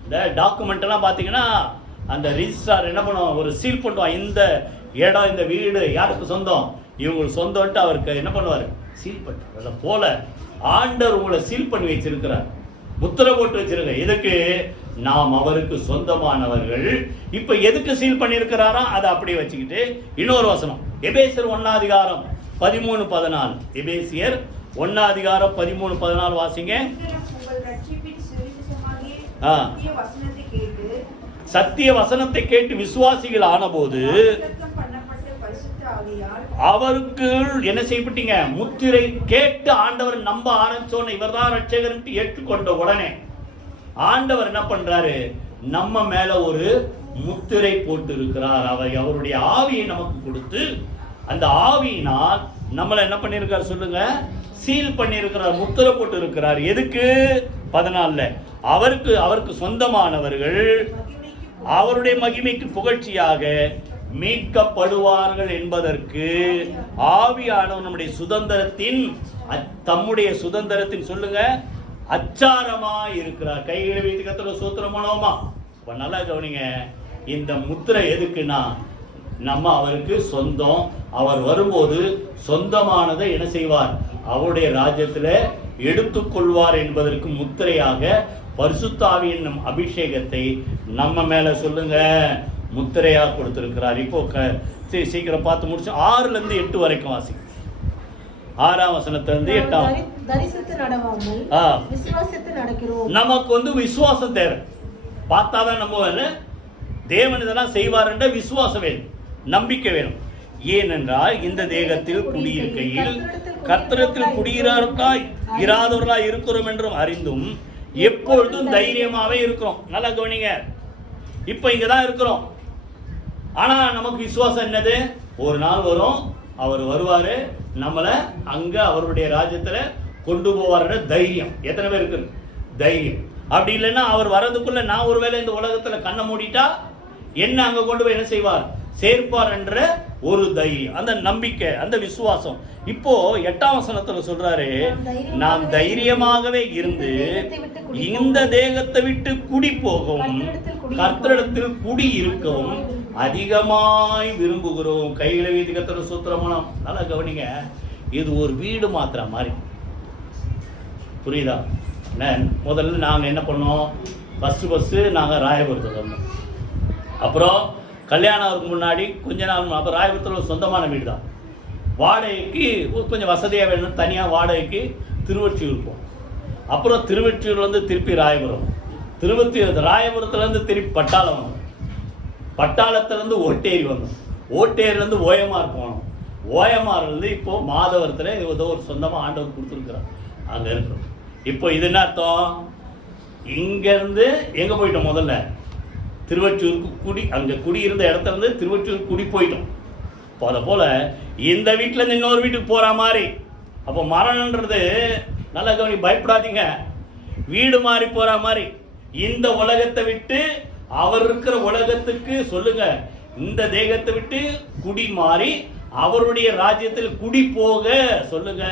இந்த டாக்குமெண்ட் எல்லாம் பார்த்தீங்கன்னா அந்த ரிஜிஸ்ட்ரார் என்ன பண்ணுவான், ஒரு சீல் பண்ணுவான். இந்த இடம், இந்த வீடு யாருக்கு சொந்தம், இவங்களுக்கு சொந்தம்ட்டு அவருக்கு என்ன பண்ணுவார், சீல் பண்ணிட்டார். அதை போல ஆண்டவர் உங்களை சீல் பண்ணி வச்சிருக்கிறார், முத்திரை போட்டு வச்சிருக்க. எதுக்கு? நாம் அவருக்கு சொந்தமானவர்கள். இப்ப எதுக்கு சீல் பண்ணியிருக்கிறாரா அதை அப்படியே வச்சுக்கிட்டு இன்னொரு வசனம், எபேசியர் 1:13-14. எபேசியர் 1:13-14 வாசிங்க. சத்திய வசனத்தை கேட்டு விசுவாசிகள் ஆனபோது அவருக்கு என்ன செய்யப்பட்டீங்க? முத்திரை கேட்டு ஆண்டவர் நம்ப ஆரம்பிச்சோன்னு இவர்தான் ரட்சகர் ஏற்றுக்கொண்ட உடனே ஆண்டவர் என்ன பண்றாரு? நம்ம மேல ஒரு முத்திரை போட்டு இருக்கிறார். அவருடைய ஆவியை நமக்கு கொடுத்து அந்த ஆவியினால் நம்மள என்ன பண்ணிருக்கார் சொல்லுங்க? சீல் பண்ணியிருக்கிறார், முத்திரை போட்டு இருக்கிறார். எதுக்கு? 14 அவருக்கு சொந்தமானவர்கள் அவருடைய மகிமைக்கு புகழ்ச்சியாக மீட்கப்படுவார்கள் என்பதற்கு ஆவியானவர் நம்முடைய சுதந்திரத்தின் தம்முடைய சுதந்திரத்தின் சொல்லுங்க அச்சாரமாய் இருக்கிறார். கைகளை வைத்து கர்த்தருக்கு ஸ்தோத்திரம் பண்ணுவோமா? நல்லா கவனிங்க. இந்த முத்திரை எதுக்குன்னா நம்ம அவருக்கு சொந்தம். அவர் வரும்போது சொந்தமானதை என்ன செய்வார்? அவருடைய ராஜ்யத்தில் எடுத்துக்கொள்வார் என்பதற்கு முத்திரையாக பரிசுத்த ஆவியின் அபிஷேகத்தை நம்ம மேல சொல்லுங்க முத்திரையாக கொடுத்திருக்கிறார். இப்போ சீக்கிரம் பார்த்து முடிச்சு 6 ல இருந்து 8 வரைக்கும் வாசி. 6ஆம் வசனத்திலிருந்து 8ஆம். நமக்கு விசுவாசம் தேவை. பார்த்தாதான் நம்ம தேவன் இதெல்லாம் செய்வார் என்ற விசுவாசம் வேணும், நம்பிக்கை வேணும். ஏனென்றால் இந்த தேகத்தில் குடியிருக்கையில் கர்த்தரிடத்தில் குடியிறாருக்காய் இராதவர்களாய் இருக்கிறோம் என்றும் அறிந்தும் எப்பொழுதும் தைரியமாவே இருக்கிறோம். நல்லா கவனிங்க. இப்ப இங்கதான் இருக்கிறோம். ஆனா நமக்கு விசுவாசம் என்னது? ஒரு நாள் வரும், அவர் வருவாரு, நம்மளை அங்க அவருடைய ராஜ்யத்துல கொண்டு போவார் தைரியம். எத்தனை பேர் இருக்கு தைரியம்? அப்படி இல்லைன்னா அவர் வர்றதுக்குள்ள நான் ஒருவேளை இந்த உலகத்துல கண்ணை மூடிட்டா என்ன அங்க கொண்டு போய் என்ன செய்வார்? சேர்ப்பார் என்ற ஒரு தைரியம், அந்த நம்பிக்கை, அந்த விசுவாசம். இப்போ 8ஆம் வசனத்துல சொல்றாரு, நாம் தைரியமாகவே இருந்து இந்த தேகத்தை விட்டு குடி போகவும் கர்த்தரிடத்தில் குடி இருக்கவும் அதிகமாய் விரும்புகிறோம். கைகளை வீதி கர்த்தர் சுத்திரமனம். நல்லா கவனிங்க. இது ஒரு வீடு மாத்திர மாதிரி, புரியுதா? முதல்ல நாங்கள் என்ன பண்ணோம்? ஃபஸ்ட்டு நாங்கள் ராயபுரத்தில் வந்தோம். அப்புறம் கல்யாணம் ஆகிறதுக்கு முன்னாடி கொஞ்ச நாள் அப்புறம் ராயபுரத்தில் ஒரு சொந்தமான வீடு தான். வாடகைக்கு கொஞ்சம் வசதியாக வேணும், தனியாக வாடகைக்கு திருவொற்றியூர் போவோம். அப்புறம் திருவொற்றியூர்லேருந்து திருப்பி ராயபுரம், ராயபுரத்துலேருந்து திருப்பி பட்டாளம் வந்தோம். பட்டாளத்துலேருந்து ஓட்டேரி வந்தோம். ஓட்டேரிலேருந்து ஓஎம்ஆர் போனோம். ஓஎம்ஆர்லேருந்து இப்போது மாதவரத்தில் ஏதோ ஒரு சொந்தமாக ஆண்டவர் கொடுத்துருக்குறோம், அங்கே இருக்கிறோம். இப்போ இது என்ன அர்த்தம்? இங்கேருந்து எங்கே போயிட்டோம்? முதல்ல திருவொற்றியூருக்கு குடி, அங்கே குடியிருந்த இடத்துல இருந்து திருவொற்றியூர் குடி போயிட்டோம். இப்போ அதை போல் இந்த வீட்டிலேருந்து இன்னொரு வீட்டுக்கு போகிற மாதிரி. அப்போ மரணன்றது நல்லா கவனி, பயப்படாதீங்க. வீடு மாறி போகிற மாதிரி. இந்த உலகத்தை விட்டு அவர் இருக்கிற உலகத்துக்கு சொல்லுங்க, இந்த தேகத்தை விட்டு குடி மாறி அவருடைய ராஜ்யத்தில் குடி போக சொல்லுங்க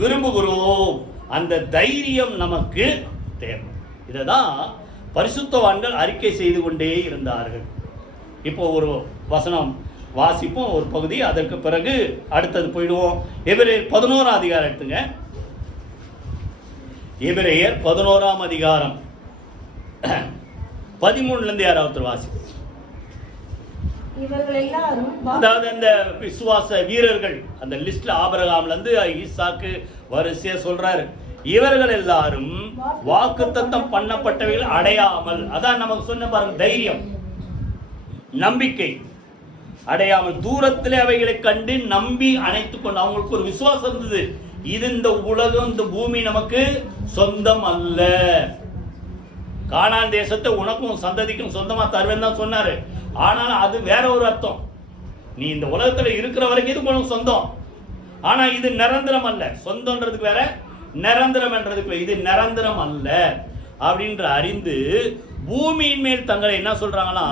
விரும்புகிறோம். அந்த தைரியம் நமக்கு தேவை. இதை தான் பரிசுத்தவான்கள் அறிக்கை செய்து கொண்டே இருந்தார்கள். இப்போ ஒரு வசனம் வாசிப்போம், ஒரு பகுதி, அதற்கு பிறகு அடுத்தது போயிடுவோம். எபிரேயர் 11ஆம் அதிகாரம் எடுத்துங்க. எபிரேயர் 11ஆம் அதிகாரம் 13லேருந்து யாராவது வாசி. அதாவது அந்த விசுவாச வீரர்கள் அந்த லிஸ்ட்ல ஆபிரகாம்ல இருந்து ஈசாக்கு வரிசையா சொல்றாரு. இவர்கள் எல்லாரும் வாக்குத்தத்தம் பண்ணப்பட்டவைகள் அடையாமல், அதான் நமக்கு சொன்ன பாருங்க, தைரியம், நம்பிக்கை, அடையாமல் தூரத்திலே அவைகளை கண்டு நம்பி அணைத்துக் கொண்டு அவங்களுக்கு ஒரு விசுவாசம் இருந்தது. இது இந்த உலகம், இந்த பூமி நமக்கு சொந்தம் அல்ல. கானான் தேசத்தை உனக்கும் சந்ததிக்கும் சொந்தமா தருவேன் தான் சொன்னாரு. ஆனால் அது வேற ஒரு அர்த்தம். நீ இந்த உலகத்துல இருக்கிற வரைக்கும் இது உனக்கு சொந்தம். ஆனா இது நிரந்தரம் அல்ல. சொந்தம்ன்றதுக்கு வேற, நிரந்தரம் என்றதுக்கு இது நிரந்தரம் அல்ல அப்படின்ற அறிந்து பூமியின் மேல் தங்களை என்ன சொல்றாங்கன்னா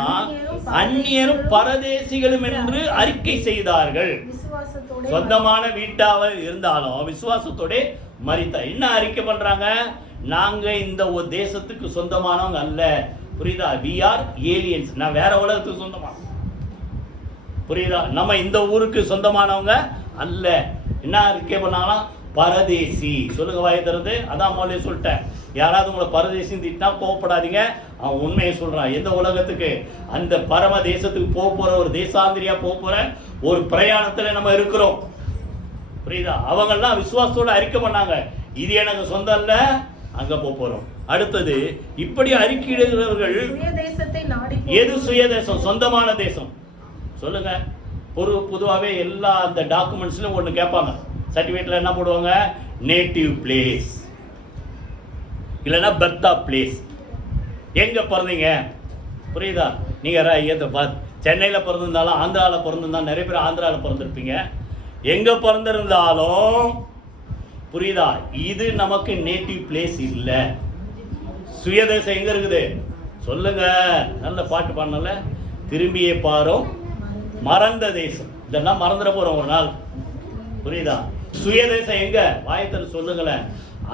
அந்நியரும் பரதேசிகளும் என்று அறிக்கை செய்தார்கள். சொந்தமான வீட்டாக இருந்தாலும் விசுவாசத்தோட மரித்தார். என்ன அறிக்கை பண்றாங்க? நாங்க இந்த ஒரு தேசத்துக்கு சொந்தமானவங்க அல்ல. புரியுதா? we are aliens. நான் வேற உலகத்துக்கு சொந்தமான, புரியுதா? நம்ம இந்த ஊருக்கு சொந்தமானவங்க அல்ல. என்ன அறிக்கை பண்ணாங்களா? பரதேசி. சொல்லுங்க வாயை திறந்து. அதான் முதல்ல சொல்லிட்டேன். யாராவது உங்களை பரதேசி திட்டினா கோவப்படாதீங்க, அவன் உண்மையை சொல்றான். எந்த உலகத்துக்கு? அந்த பரம தேசத்துக்கு போக போற, ஒரு தேசாந்திரியா போக போற ஒரு பிரயாணத்துல நம்ம இருக்கிறோம். புரியுதா? அவங்கெல்லாம் விசுவாசத்தோட அறிக்கை பண்ணாங்க, இது எனக்கு சொந்தம் இல்ல, அங்க போறோம். அடுத்தது இப்படி அறிக்கையிடுகிறவர்கள் சுயதேசத்தை நாடி எது சுயதேசம்? சொந்தமான தேசம் சொல்லுங்க. பொதுவாகவே எல்லா அந்த டாக்குமெண்ட்ஸ்லையும் ஒன்று கேட்பாங்க. சர்டிஃபிகேட்டில் என்ன போடுவாங்க? நேட்டிவ் பிளேஸ் இல்லைன்னா பர்த் ஆஃப் பிளேஸ். எங்கே பிறந்தீங்க? புரியுதா? நீங்கள் சென்னையில் பிறந்திருந்தாலும் ஆந்திராவில் பிறந்திருந்தாலும் நிறைய பேர் ஆந்திராவில் பிறந்திருப்பீங்க. எங்கே பிறந்திருந்தாலும் புரியுதா, இது நமக்கு நேட்டிவ் பிளேஸ் இல்லை. சுயதேசம் எங்கே இருக்குது சொல்லுங்க. நல்ல பாட்டு பாடல, திரும்பியே பாரும் மறந்த தேசம். இதெல்லாம் மறந்துட போகிறோம் ஒரு நாள். புரியுதா? சுயதேசம் எங்க? வாயத்தில் சொல்லுங்களேன்.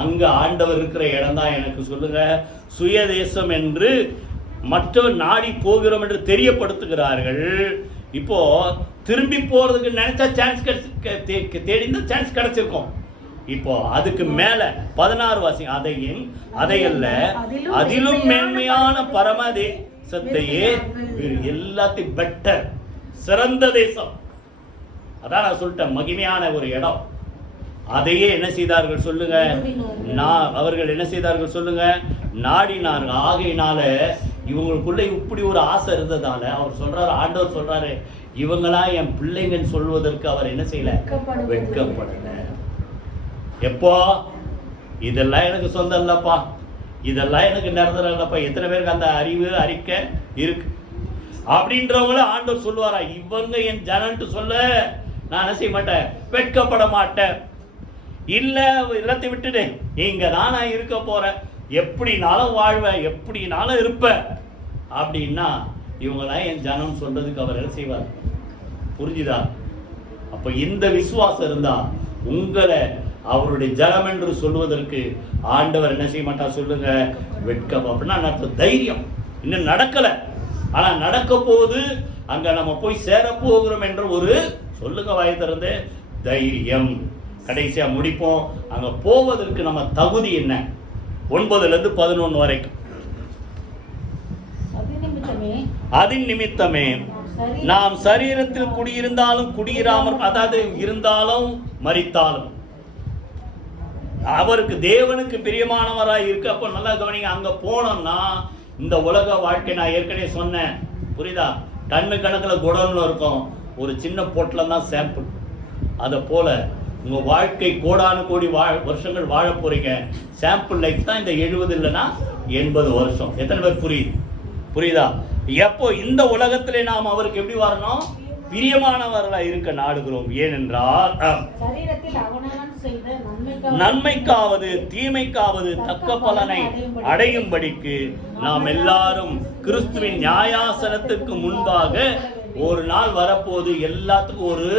அங்க ஆண்டவர் இருக்கிற இடம் தான் எனக்கு சொல்லுங்க. சுயதேசம் என்று மற்றவர் நாடி போகிறோம் என்று தெரியப்படுத்துகிறார்கள். இப்போ திரும்பி போறதுக்கு நினைச்சா சான்ஸ் தேடிந்த சான்ஸ் கிடைச்சிருக்கும். இப்போ அதுக்கு மேல 16 வாசி, அதையல்ல அதிலும் மேன்மையான பரமதேசத்தையே எல்லாத்தையும் பெட்டர் சிறந்த தேசம். அதான் நான் சொல்லிட்டேன், மகிமையான ஒரு இடம். அதையே என்ன செய்தார்கள் சொல்லுங்க? அவர்கள் என்ன செய்தார்கள் சொல்லுங்க? நாடினார்கள். ஆகையினால இவங்களுக்குள்ள இப்படி ஒரு ஆசை இருந்ததால அவர் சொல்றாரு, ஆண்டவர் சொல்றாரு, இவங்களா என் பிள்ளைங்கன்னு சொல்வதற்கு அவர் என்ன செய்யல? வெட்கப்படல. எப்போ? இதெல்லாம் எனக்கு சொந்தம் இல்லப்பா, இதெல்லாம் எனக்கு நிரந்தரம் இல்லப்பா. எத்தனை பேருக்கு அந்த அறிவு அறிக்கை இருக்கு? அப்படின்றவங்கள ஆண்டவர் சொல்லுவாரா, இவங்க என் ஜனன்ட்டு சொல்ல நான் என்ன செய்ய மாட்டேன்? வெட்கப்பட மாட்டேன். இல்ல எல்லாத்தையும் விட்டுடு, இங்க தான் நான் இருக்க போறேன், எப்படினாலும் வாழ்வேன், எப்படினாலும் இருப்பேன் அப்படின்னா இவங்களாம் என் ஜனம் சொல்றதுக்கு அவர் என்ன செய்வார்? புரிஞ்சுதா? அப்ப இந்த விசுவாசம் இருந்தா உங்களை அவருடைய ஜனம் என்று சொல்வதற்கு ஆண்டவர் என்ன செய்ய மாட்டார் சொல்லுங்க? வெட்கம். அப்படின்னா நடத்த தைரியம். இன்னும் நடக்கல, ஆனா நடக்க போகுது, அங்க நம்ம போய் சேர போகிறோம் என்ற ஒரு சொல்லுங்க வாயை திறந்து தைரியம். கடைசியா முடிப்போம். அங்க போவதற்கு நம்ம தகுதி என்ன? 9-11 வரைக்கும். அதன் நிமித்தமே நாம் சரீரத்தில் குடியிருந்தாலும் குடியிராமல், அதாவது இருந்தாலும் மரித்தாலும் அவருக்கு தேவனுக்கு பிரியமானவராய் இருக்கு. அப்ப நல்லா கவனிங்க. அங்க போனோம்னா இந்த உலக வாழ்க்கை நான் ஏற்கனவே சொன்னேன், புரியுதா? டன்னு கணக்கில் குடம்னு இருக்கும், ஒரு சின்ன பொட்டில் தான் சாம்பிள். அதை போல உங்க வாழ்க்கை கோடானு கோடி வருஷங்கள் வாழ போறீங்க. சாம்பிள் லைஃப் தான் இந்த 70 இல்லைன்னா 80 வருஷம். எத்தனை பேர் புரியுதா? எப்போ இந்த உலகத்திலே நாம் அவருக்கு எப்படி வரணும்? பிரியமானவர்களாக இருக்க நாடுகிறோம். ஏனென்றால் நன்மைக்காவது தீமைக்காவது தக்க பலனை அடையும்படிக்கு நாம் எல்லாரும் கிறிஸ்துவின் நியாயாசனத்துக்கு முன்பாக ஒரு நாள் வரப்போது. எல்லாத்துக்கும் ஒரு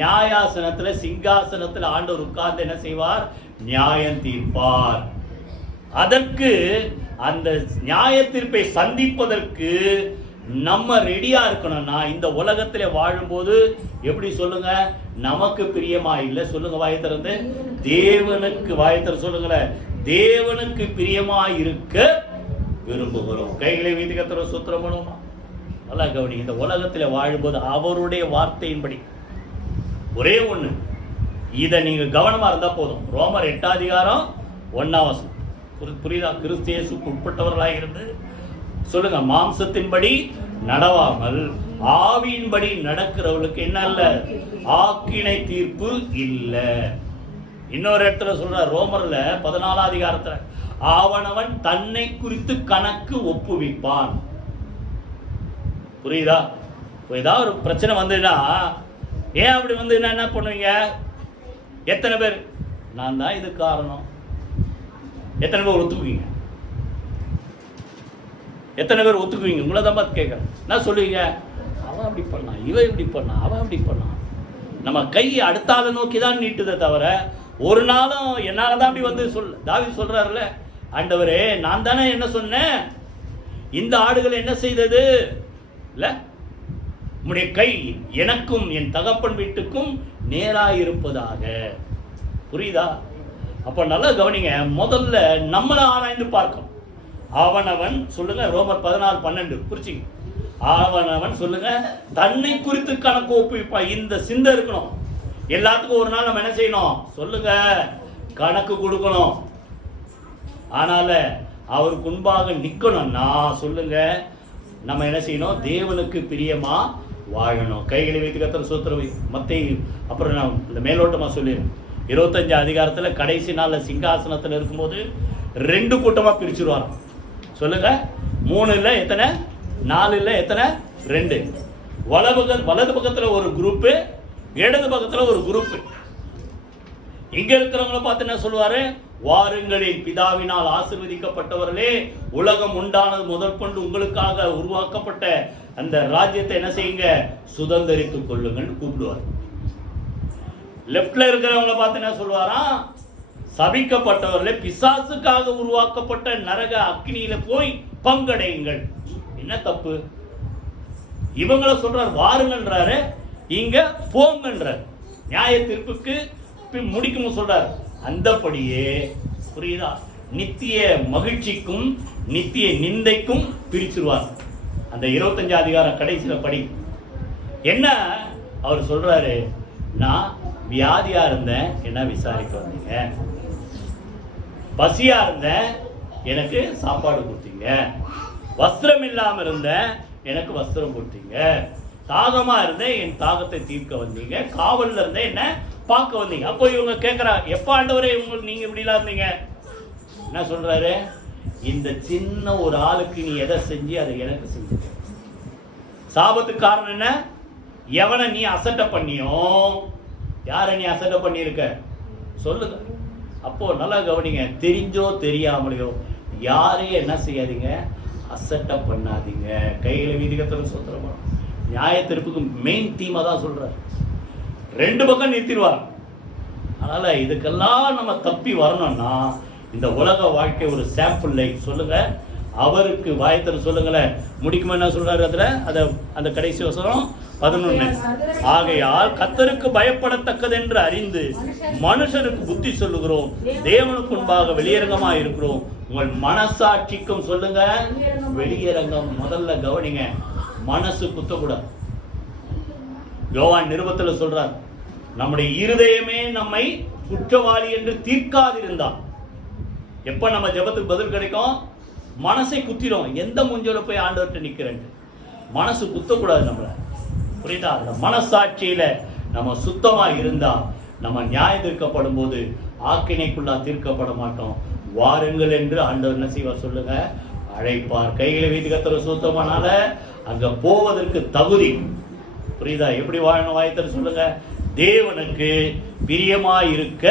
நியாயாசனத்துல, சிங்காசனத்துல ஆண்டவர் உட்கார்ந்து என்ன செய்வார்? நியாயம் தீர்ப்பார். அதற்கு அந்த நியாய தீர்ப்பை சந்திப்பதற்கு நம்ம ரெடியா இருக்கணும்னா இந்த உலகத்திலே வாழும்போது எப்படி சொல்லுங்க? நமக்கு பிரியமா இல்லை சொல்லுங்க வாயை திறந்து. தேவனுக்கு வாயை திறந்து சொல்லுங்களேன். தேவனுக்கு பிரியமா இருக்க விரும்புகிறோம். கைகளை வீட்டு கத்துற சுத்திரம் பண்ணுவோமா? நல்லா கவனி. இந்த உலகத்திலே வாழும்போது அவருடைய வார்த்தையின்படி ஒரே ஒண்ணு, இதை நீங்க கவனமா இருந்தா போதும். ரோமர் 8:1 புரியுதா? கிறிஸ்து இயேசுவுக்கு உட்பட்டவர்களாக இருந்து சொல்லுங்க, மாம்சத்தின்படி நடவாமல் ஆவியின்படி நடக்கிறவர்களுக்கு என்ன இல்ல? ஆக்கினை தீர்ப்பு இல்ல. இன்னொரு இடத்துல சொல்ற ரோமர்ல 14 அவனவன் தன்னை குறித்து கணக்கு ஒப்புவிப்பான். புரியுதா? ஏதாவது ஒரு பிரச்சனை வந்ததுன்னா, ஏன் அப்படி வந்து என்ன பண்ணுவீங்க? எத்தனை பேர் நான் தான் இது காரணம்? எத்தனை பேர் ஒத்துக்குவீங்க? எத்தனை பேர் ஒத்துக்குவீங்க? உங்களை தான் பார்த்து கேட்குறேன். நான் சொல்லுவீங்க, அவன் அப்படி பண்ணான், இவன் இப்படி பண்ணான், அவன் அப்படி பண்ணான். நம்ம கை அடுத்த ஆளை நோக்கி தான் நீட்டுதே தவிர ஒரு நாளும் என்னால் தான் அப்படி வந்து தாவீது சொல்றாருல, ஆண்டவரே நான் தானே என்ன சொன்னேன், இந்த ஆடுகள் என்ன செய்தது இல்ல, உம்முடைய கை எனக்கும் என் தகப்பன் வீட்டுக்கும் நேராயிருப்பதாக. புரியுதா? அப்ப நல்லா கவனிங்க. முதல்ல நம்மளை ஆராய்ந்து பார்க்கணும். அவனவன் சொல்லுங்க, ரோமர் 14:12 புரிச்சுங்க. அவனவன் சொல்லுங்க தன்னை குறித்து கணக்கு ஒப்புவிப்பா. இந்த சிந்தை இருக்கணும். எல்லாத்துக்கும் ஒரு நாள் நம்ம என்ன செய்யணும் சொல்லுங்க? கணக்கு கொடுக்கணும். ஆனால அவருக்கு முன்பாக நிக்கணும்னா சொல்லுங்க, நம்ம என்ன செய்யணும்? தேவனுக்கு பிரியமா வாழணும். கைகளை வைத்து கர்த்தர் ஸ்தோத்திரம். மத்தேயு அப்புறம் நான் இந்த மேலோட்டமா சொல்லிடுறேன். 25 அதிகாரத்தில் கடைசி நாளில் சிங்காசனத்தில் இருக்கும்போது 2 கூட்டமாக பிரிச்சுருவாராம். சொல்லுங்க, 3 இல்லை எத்தனை, 4 இல்லை எத்தனை, 2. வலது பக்கத்தில் ஒரு குரூப்பு, இடது பக்கத்தில் ஒரு குரூப்பு. இங்க இருக்கிறவங்கள பார்த்து என்ன சொல்லுவாரு? வாருங்களின் பிதாவினால் ஆசீர்வதிக்கப்பட்டவர்களே, உலகம் உண்டானது முதல் கொண்டு உங்களுக்காக உருவாக்கப்பட்ட அந்த ராஜ்யத்தை என்ன செய்யுங்க? சுதந்திரித்துக் கொள்ளுங்கன்னு கூப்பிடுவார். லெப்ட்ல இருக்கிறவங்கள பார்த்து என்ன சொல்லுவாராம்? சபிக்கப்பட்டவர்களே, பிசாசுக்காக உருவாக்கப்பட்ட நரக அக்னியில போய் பங்கடையுங்கள். என்ன தப்பு? இவங்களை சொல்றார் வாருங்கன்றாரு, இங்க போங்கன்றார். நியாய தீர்ப்புக்கு முடிக்கும் சொல்றார். அந்தபடியே புரியுதா? நித்திய மகிழ்ச்சிக்கும் நித்திய நிந்தைக்கும் பிரிச்சுருவார். அந்த 25 அதிகாரம் கடைசியில படி என்ன அவர் சொல்றாரு? நான் வியாதியா இருந்தேன், என்ன விசாரிக்க வந்தீங்க. பசியா இருந்தேன், எனக்கு சாப்பாடு கொடுத்தீங்க. வஸ்திரம் இல்லாம இருந்தேன், எனக்கு வஸ்திரம் கொடுத்தீங்க. தாகமா இருந்தேன், என் தாகத்தை தீர்க்க வந்தீங்க. காவல்ல இருந்தேன், என்ன பார்க்க வந்தீங்க. அப்போ இவங்க கேட்கிறா, எப்ப ஆண்டவரே உங்களுக்கு நீங்க இப்படிலாம் இருந்தீங்க? என்ன சொல்றாரு? இந்த சின்ன ஒரு ஆளுக்கு நீ எதை செஞ்சு அதை எனக்கு செஞ்சு. சாபத்துக்கு காரணம் என்ன? எவனை நீ அசட்டை பண்ணியோ, யாரை நீ அசட்டை பண்ணியிருக்க சொல்லுங்க. அப்போ நல்லா கவனிங்க, தெரிஞ்சோ தெரியாமலையோ யாரையும் என்ன செய்யாதீங்க, அசட்டை பண்ணாதீங்க. கையில வீதிகத்துல சுத்திரமா நியாய தீர்ப்புக்கு மெயின் தீமா தான் சொல்றாரு. 2 பக்கம் நிறுத்திடுவார். அதனால இதுக்கெல்லாம் நம்ம தப்பி வரணும்னா இந்த உலக வாழ்க்கை ஒரு சாம்பிள் லைஃப். சொல்லுங்க, அவருக்கு வாயத்தில் சொல்லுங்களேன். முடிக்குமா என்ன சொல்றாரு அதுல? அந்த கடைசி வசனம் 11. ஆகையால் கர்த்தருக்கு பயப்படத்தக்கது என்று அறிந்து மனுஷருக்கு புத்தி சொல்லுகிறோம், தேவனுக்கு முன்பாக வெளியரங்கமா இருக்கிறோம். உங்கள் மனசாட்சிக்கும் சொல்லுங்க வெளியரங்கம். முதல்ல கவனிங்க, மனசு குத்தக்கூடாது. யோவான் நிருபத்தில் சொல்றார், நம்முடைய இருதயமே நம்மை குற்றவாளி என்று தீர்க்காதிருந்தான். எப்ப நம்ம ஜெபத்துக்கு பதில் கிடைக்கும்? மனசை குத்திரும். எந்த முஞ்சோல போய் ஆண்டவர்கிட்ட நிக்கிறேன், மனசு குத்தக்கூடாது நம்மள. புரியுதா? அந்த மனசாட்சியில நம்ம சுத்தமா இருந்தா நம்ம நியாயம் தீர்க்கப்படும் போது ஆக்கினைக்குள்ளா தீர்க்கப்பட மாட்டோம். வாருங்கள் என்று ஆண்டவர் என்ன செய்வார் சொல்லுங்க? அழைப்பார். கைகளை வைத்து கர்த்தர் சுத்தமானால அங்க போவதற்கு தகுதி. புரியுதா? எப்படி வாழணும்? வாய்த்தர் சொல்லுங்க, தேவனுக்கு பிரியமாயிருக்க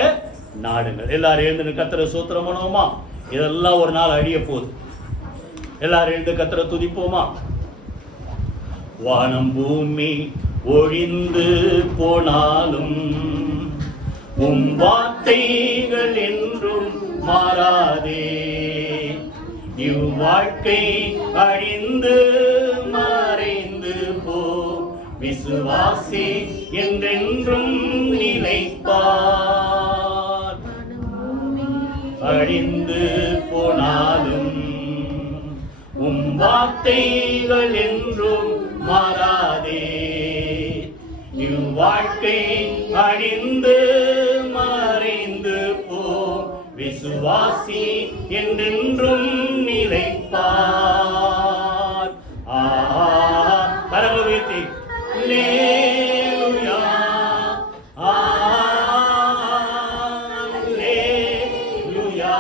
நாடுங்கள். எல்லாரும் எழுந்து கர்த்தரை ஸ்தோத்திரம் பண்ணுவோமா? இதெல்லாம் ஒரு நாள் அழிய போகுது. எல்லாரும் எழுந்து கர்த்தரை துதிப்போமா? வானம் பூமி ஒழிந்து போனாலும் உம் வார்த்தைகள் என்றும் மாறாதே. இவ்வாழ்க்கை அழிந்து மறைந்து போ, விசுவாசி என்றென்றும் நிலைப்பார். அழிந்து போனாலும் உம் வார்த்தைகள் என்றும் மாறாதே. இவ்வாழ்க்கை அழிந்து மறைந்து போ, விசுவாசி என்றென்றும் நிலைப்பார். கரகோவியத்தை அல்லேலூயா, அல்லேலூயா,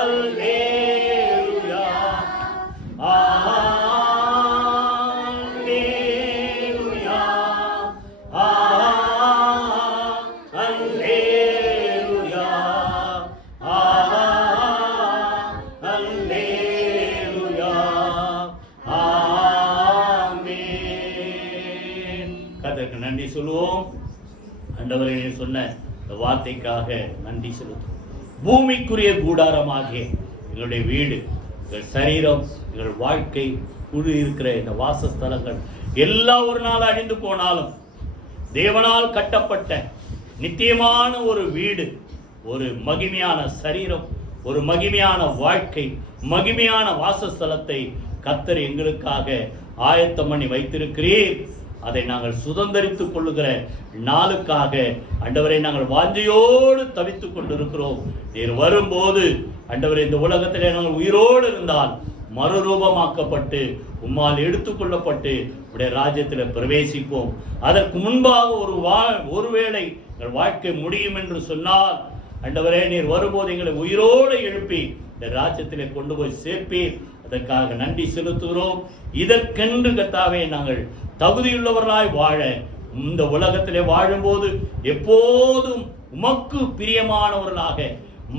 அல்லேலூயா, அல்லேலூயா, அல்லேலூயா, அல்லேலூயா, அல்லேலூயா, ஆமென். கர்த்தருக்கு நன்றி சொல்லுவோம். ஆண்டவரே சொன்ன இந்த வார்த்தைக்காக நன்றி செலுத்துவோம். பூமிக்குரிய கூடாரமாகிய எங்களுடைய வீடு, எங்கள் சரீரம், எங்கள் வாழ்க்கை, குழு இருக்கிற இந்த வாசஸ்தலங்கள் எல்லாம் ஒரு நாள் அழிந்து போனாலும் தேவனால் கட்டப்பட்ட நித்தியமான ஒரு வீடு, ஒரு மகிமையான சரீரம், ஒரு மகிமையான வாழ்க்கை, மகிமையான வாசஸ்தலத்தை கர்த்தர் எங்களுக்காக ஆயத்தம் பண்ணி வைத்திருக்கிறீர். அதை நாங்கள் சுதந்தரித்துக் கொள்ளுகிற நாளுக்காக ஆண்டவரை நாங்கள் வாஞ்சையோடு தவித்துக் கொண்டிருக்கிறோம். நீர் வரும்போது ஆண்டவரை இந்த உலகத்திலே நாங்கள் உயிரோடு இருந்தால் மறுரூபமாக்கப்பட்டு உம்மால் எடுத்துக்கொள்ளப்பட்டு உடைய ராஜ்யத்தில் பிரவேசிப்போம். அதற்கு முன்பாக ஒருவேளை எங்கள் வாழ்க்கை முடியும் என்று சொன்னால் ஆண்டவரே நீர் வரும்போது எங்களை உயிரோடு எழுப்பி இந்த ராஜ்யத்திலே கொண்டு போய் சேர்ப்பீர். அதற்காக நன்றி செலுத்துகிறோம். இதற்கென்று கர்த்தாவே நாங்கள் தகுதியுள்ளவர்களாய் வாழ இந்த உலகத்திலே வாழும்போது எப்போதும் உமக்கு பிரியமானவர்களாக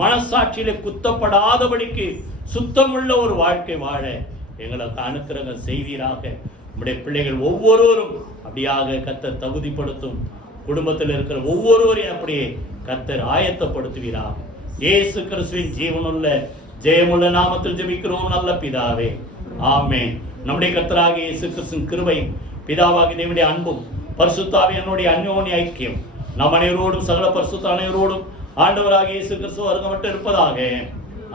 மனசாட்சியிலே குத்தப்படாதபடிக்கு சுத்தமுள்ள ஒரு வாழ்க்கை வாழ எங்களுக்கு அனுக்கிரகம் செய்வீராக. நம்முடைய பிள்ளைகள் ஒவ்வொருவரும் அப்படியாக கர்த்தர் தகுதிப்படுத்தும். குடும்பத்தில் இருக்கிற ஒவ்வொருவரையும் அப்படியே கர்த்தர் ஆயத்தப்படுத்துவீராக. இயேசு கிறிஸ்துவின் ஜீவனுள்ள ஜெயமுள்ள நாமத்தில் ஜெபிக்கிறோம் நல்ல பிதாவே, ஆமென். நம்முடைய கர்த்தராகிய இயேசு கிறிஸ்துவின் கிருபை, பிதாவாகிய தேவனுடைய அன்பும் பரிசுத்த ஆவியானவருடைய அந்யோன்ய ஐக்கியம் நம் அனைவரோடும் சகல பரிசுத்த அனைவரோடும் ஆண்டவராகிய இயேசு கிறிஸ்து வருகமட்டு இருப்பதாக.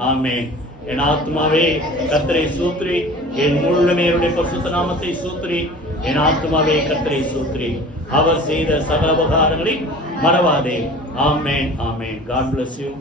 ஆமென். என் ஆத்மாவே கர்த்தரை சூத்ரி, என் முழுமையுடைய பரிசுத்த நாமத்தை சூத்ரி. என் ஆத்மாவே கர்த்தரை சூத்ரி, அவர் செய்த சகல உபகாரங்களை மறவாதே. ஆமென், ஆமென். God bless you.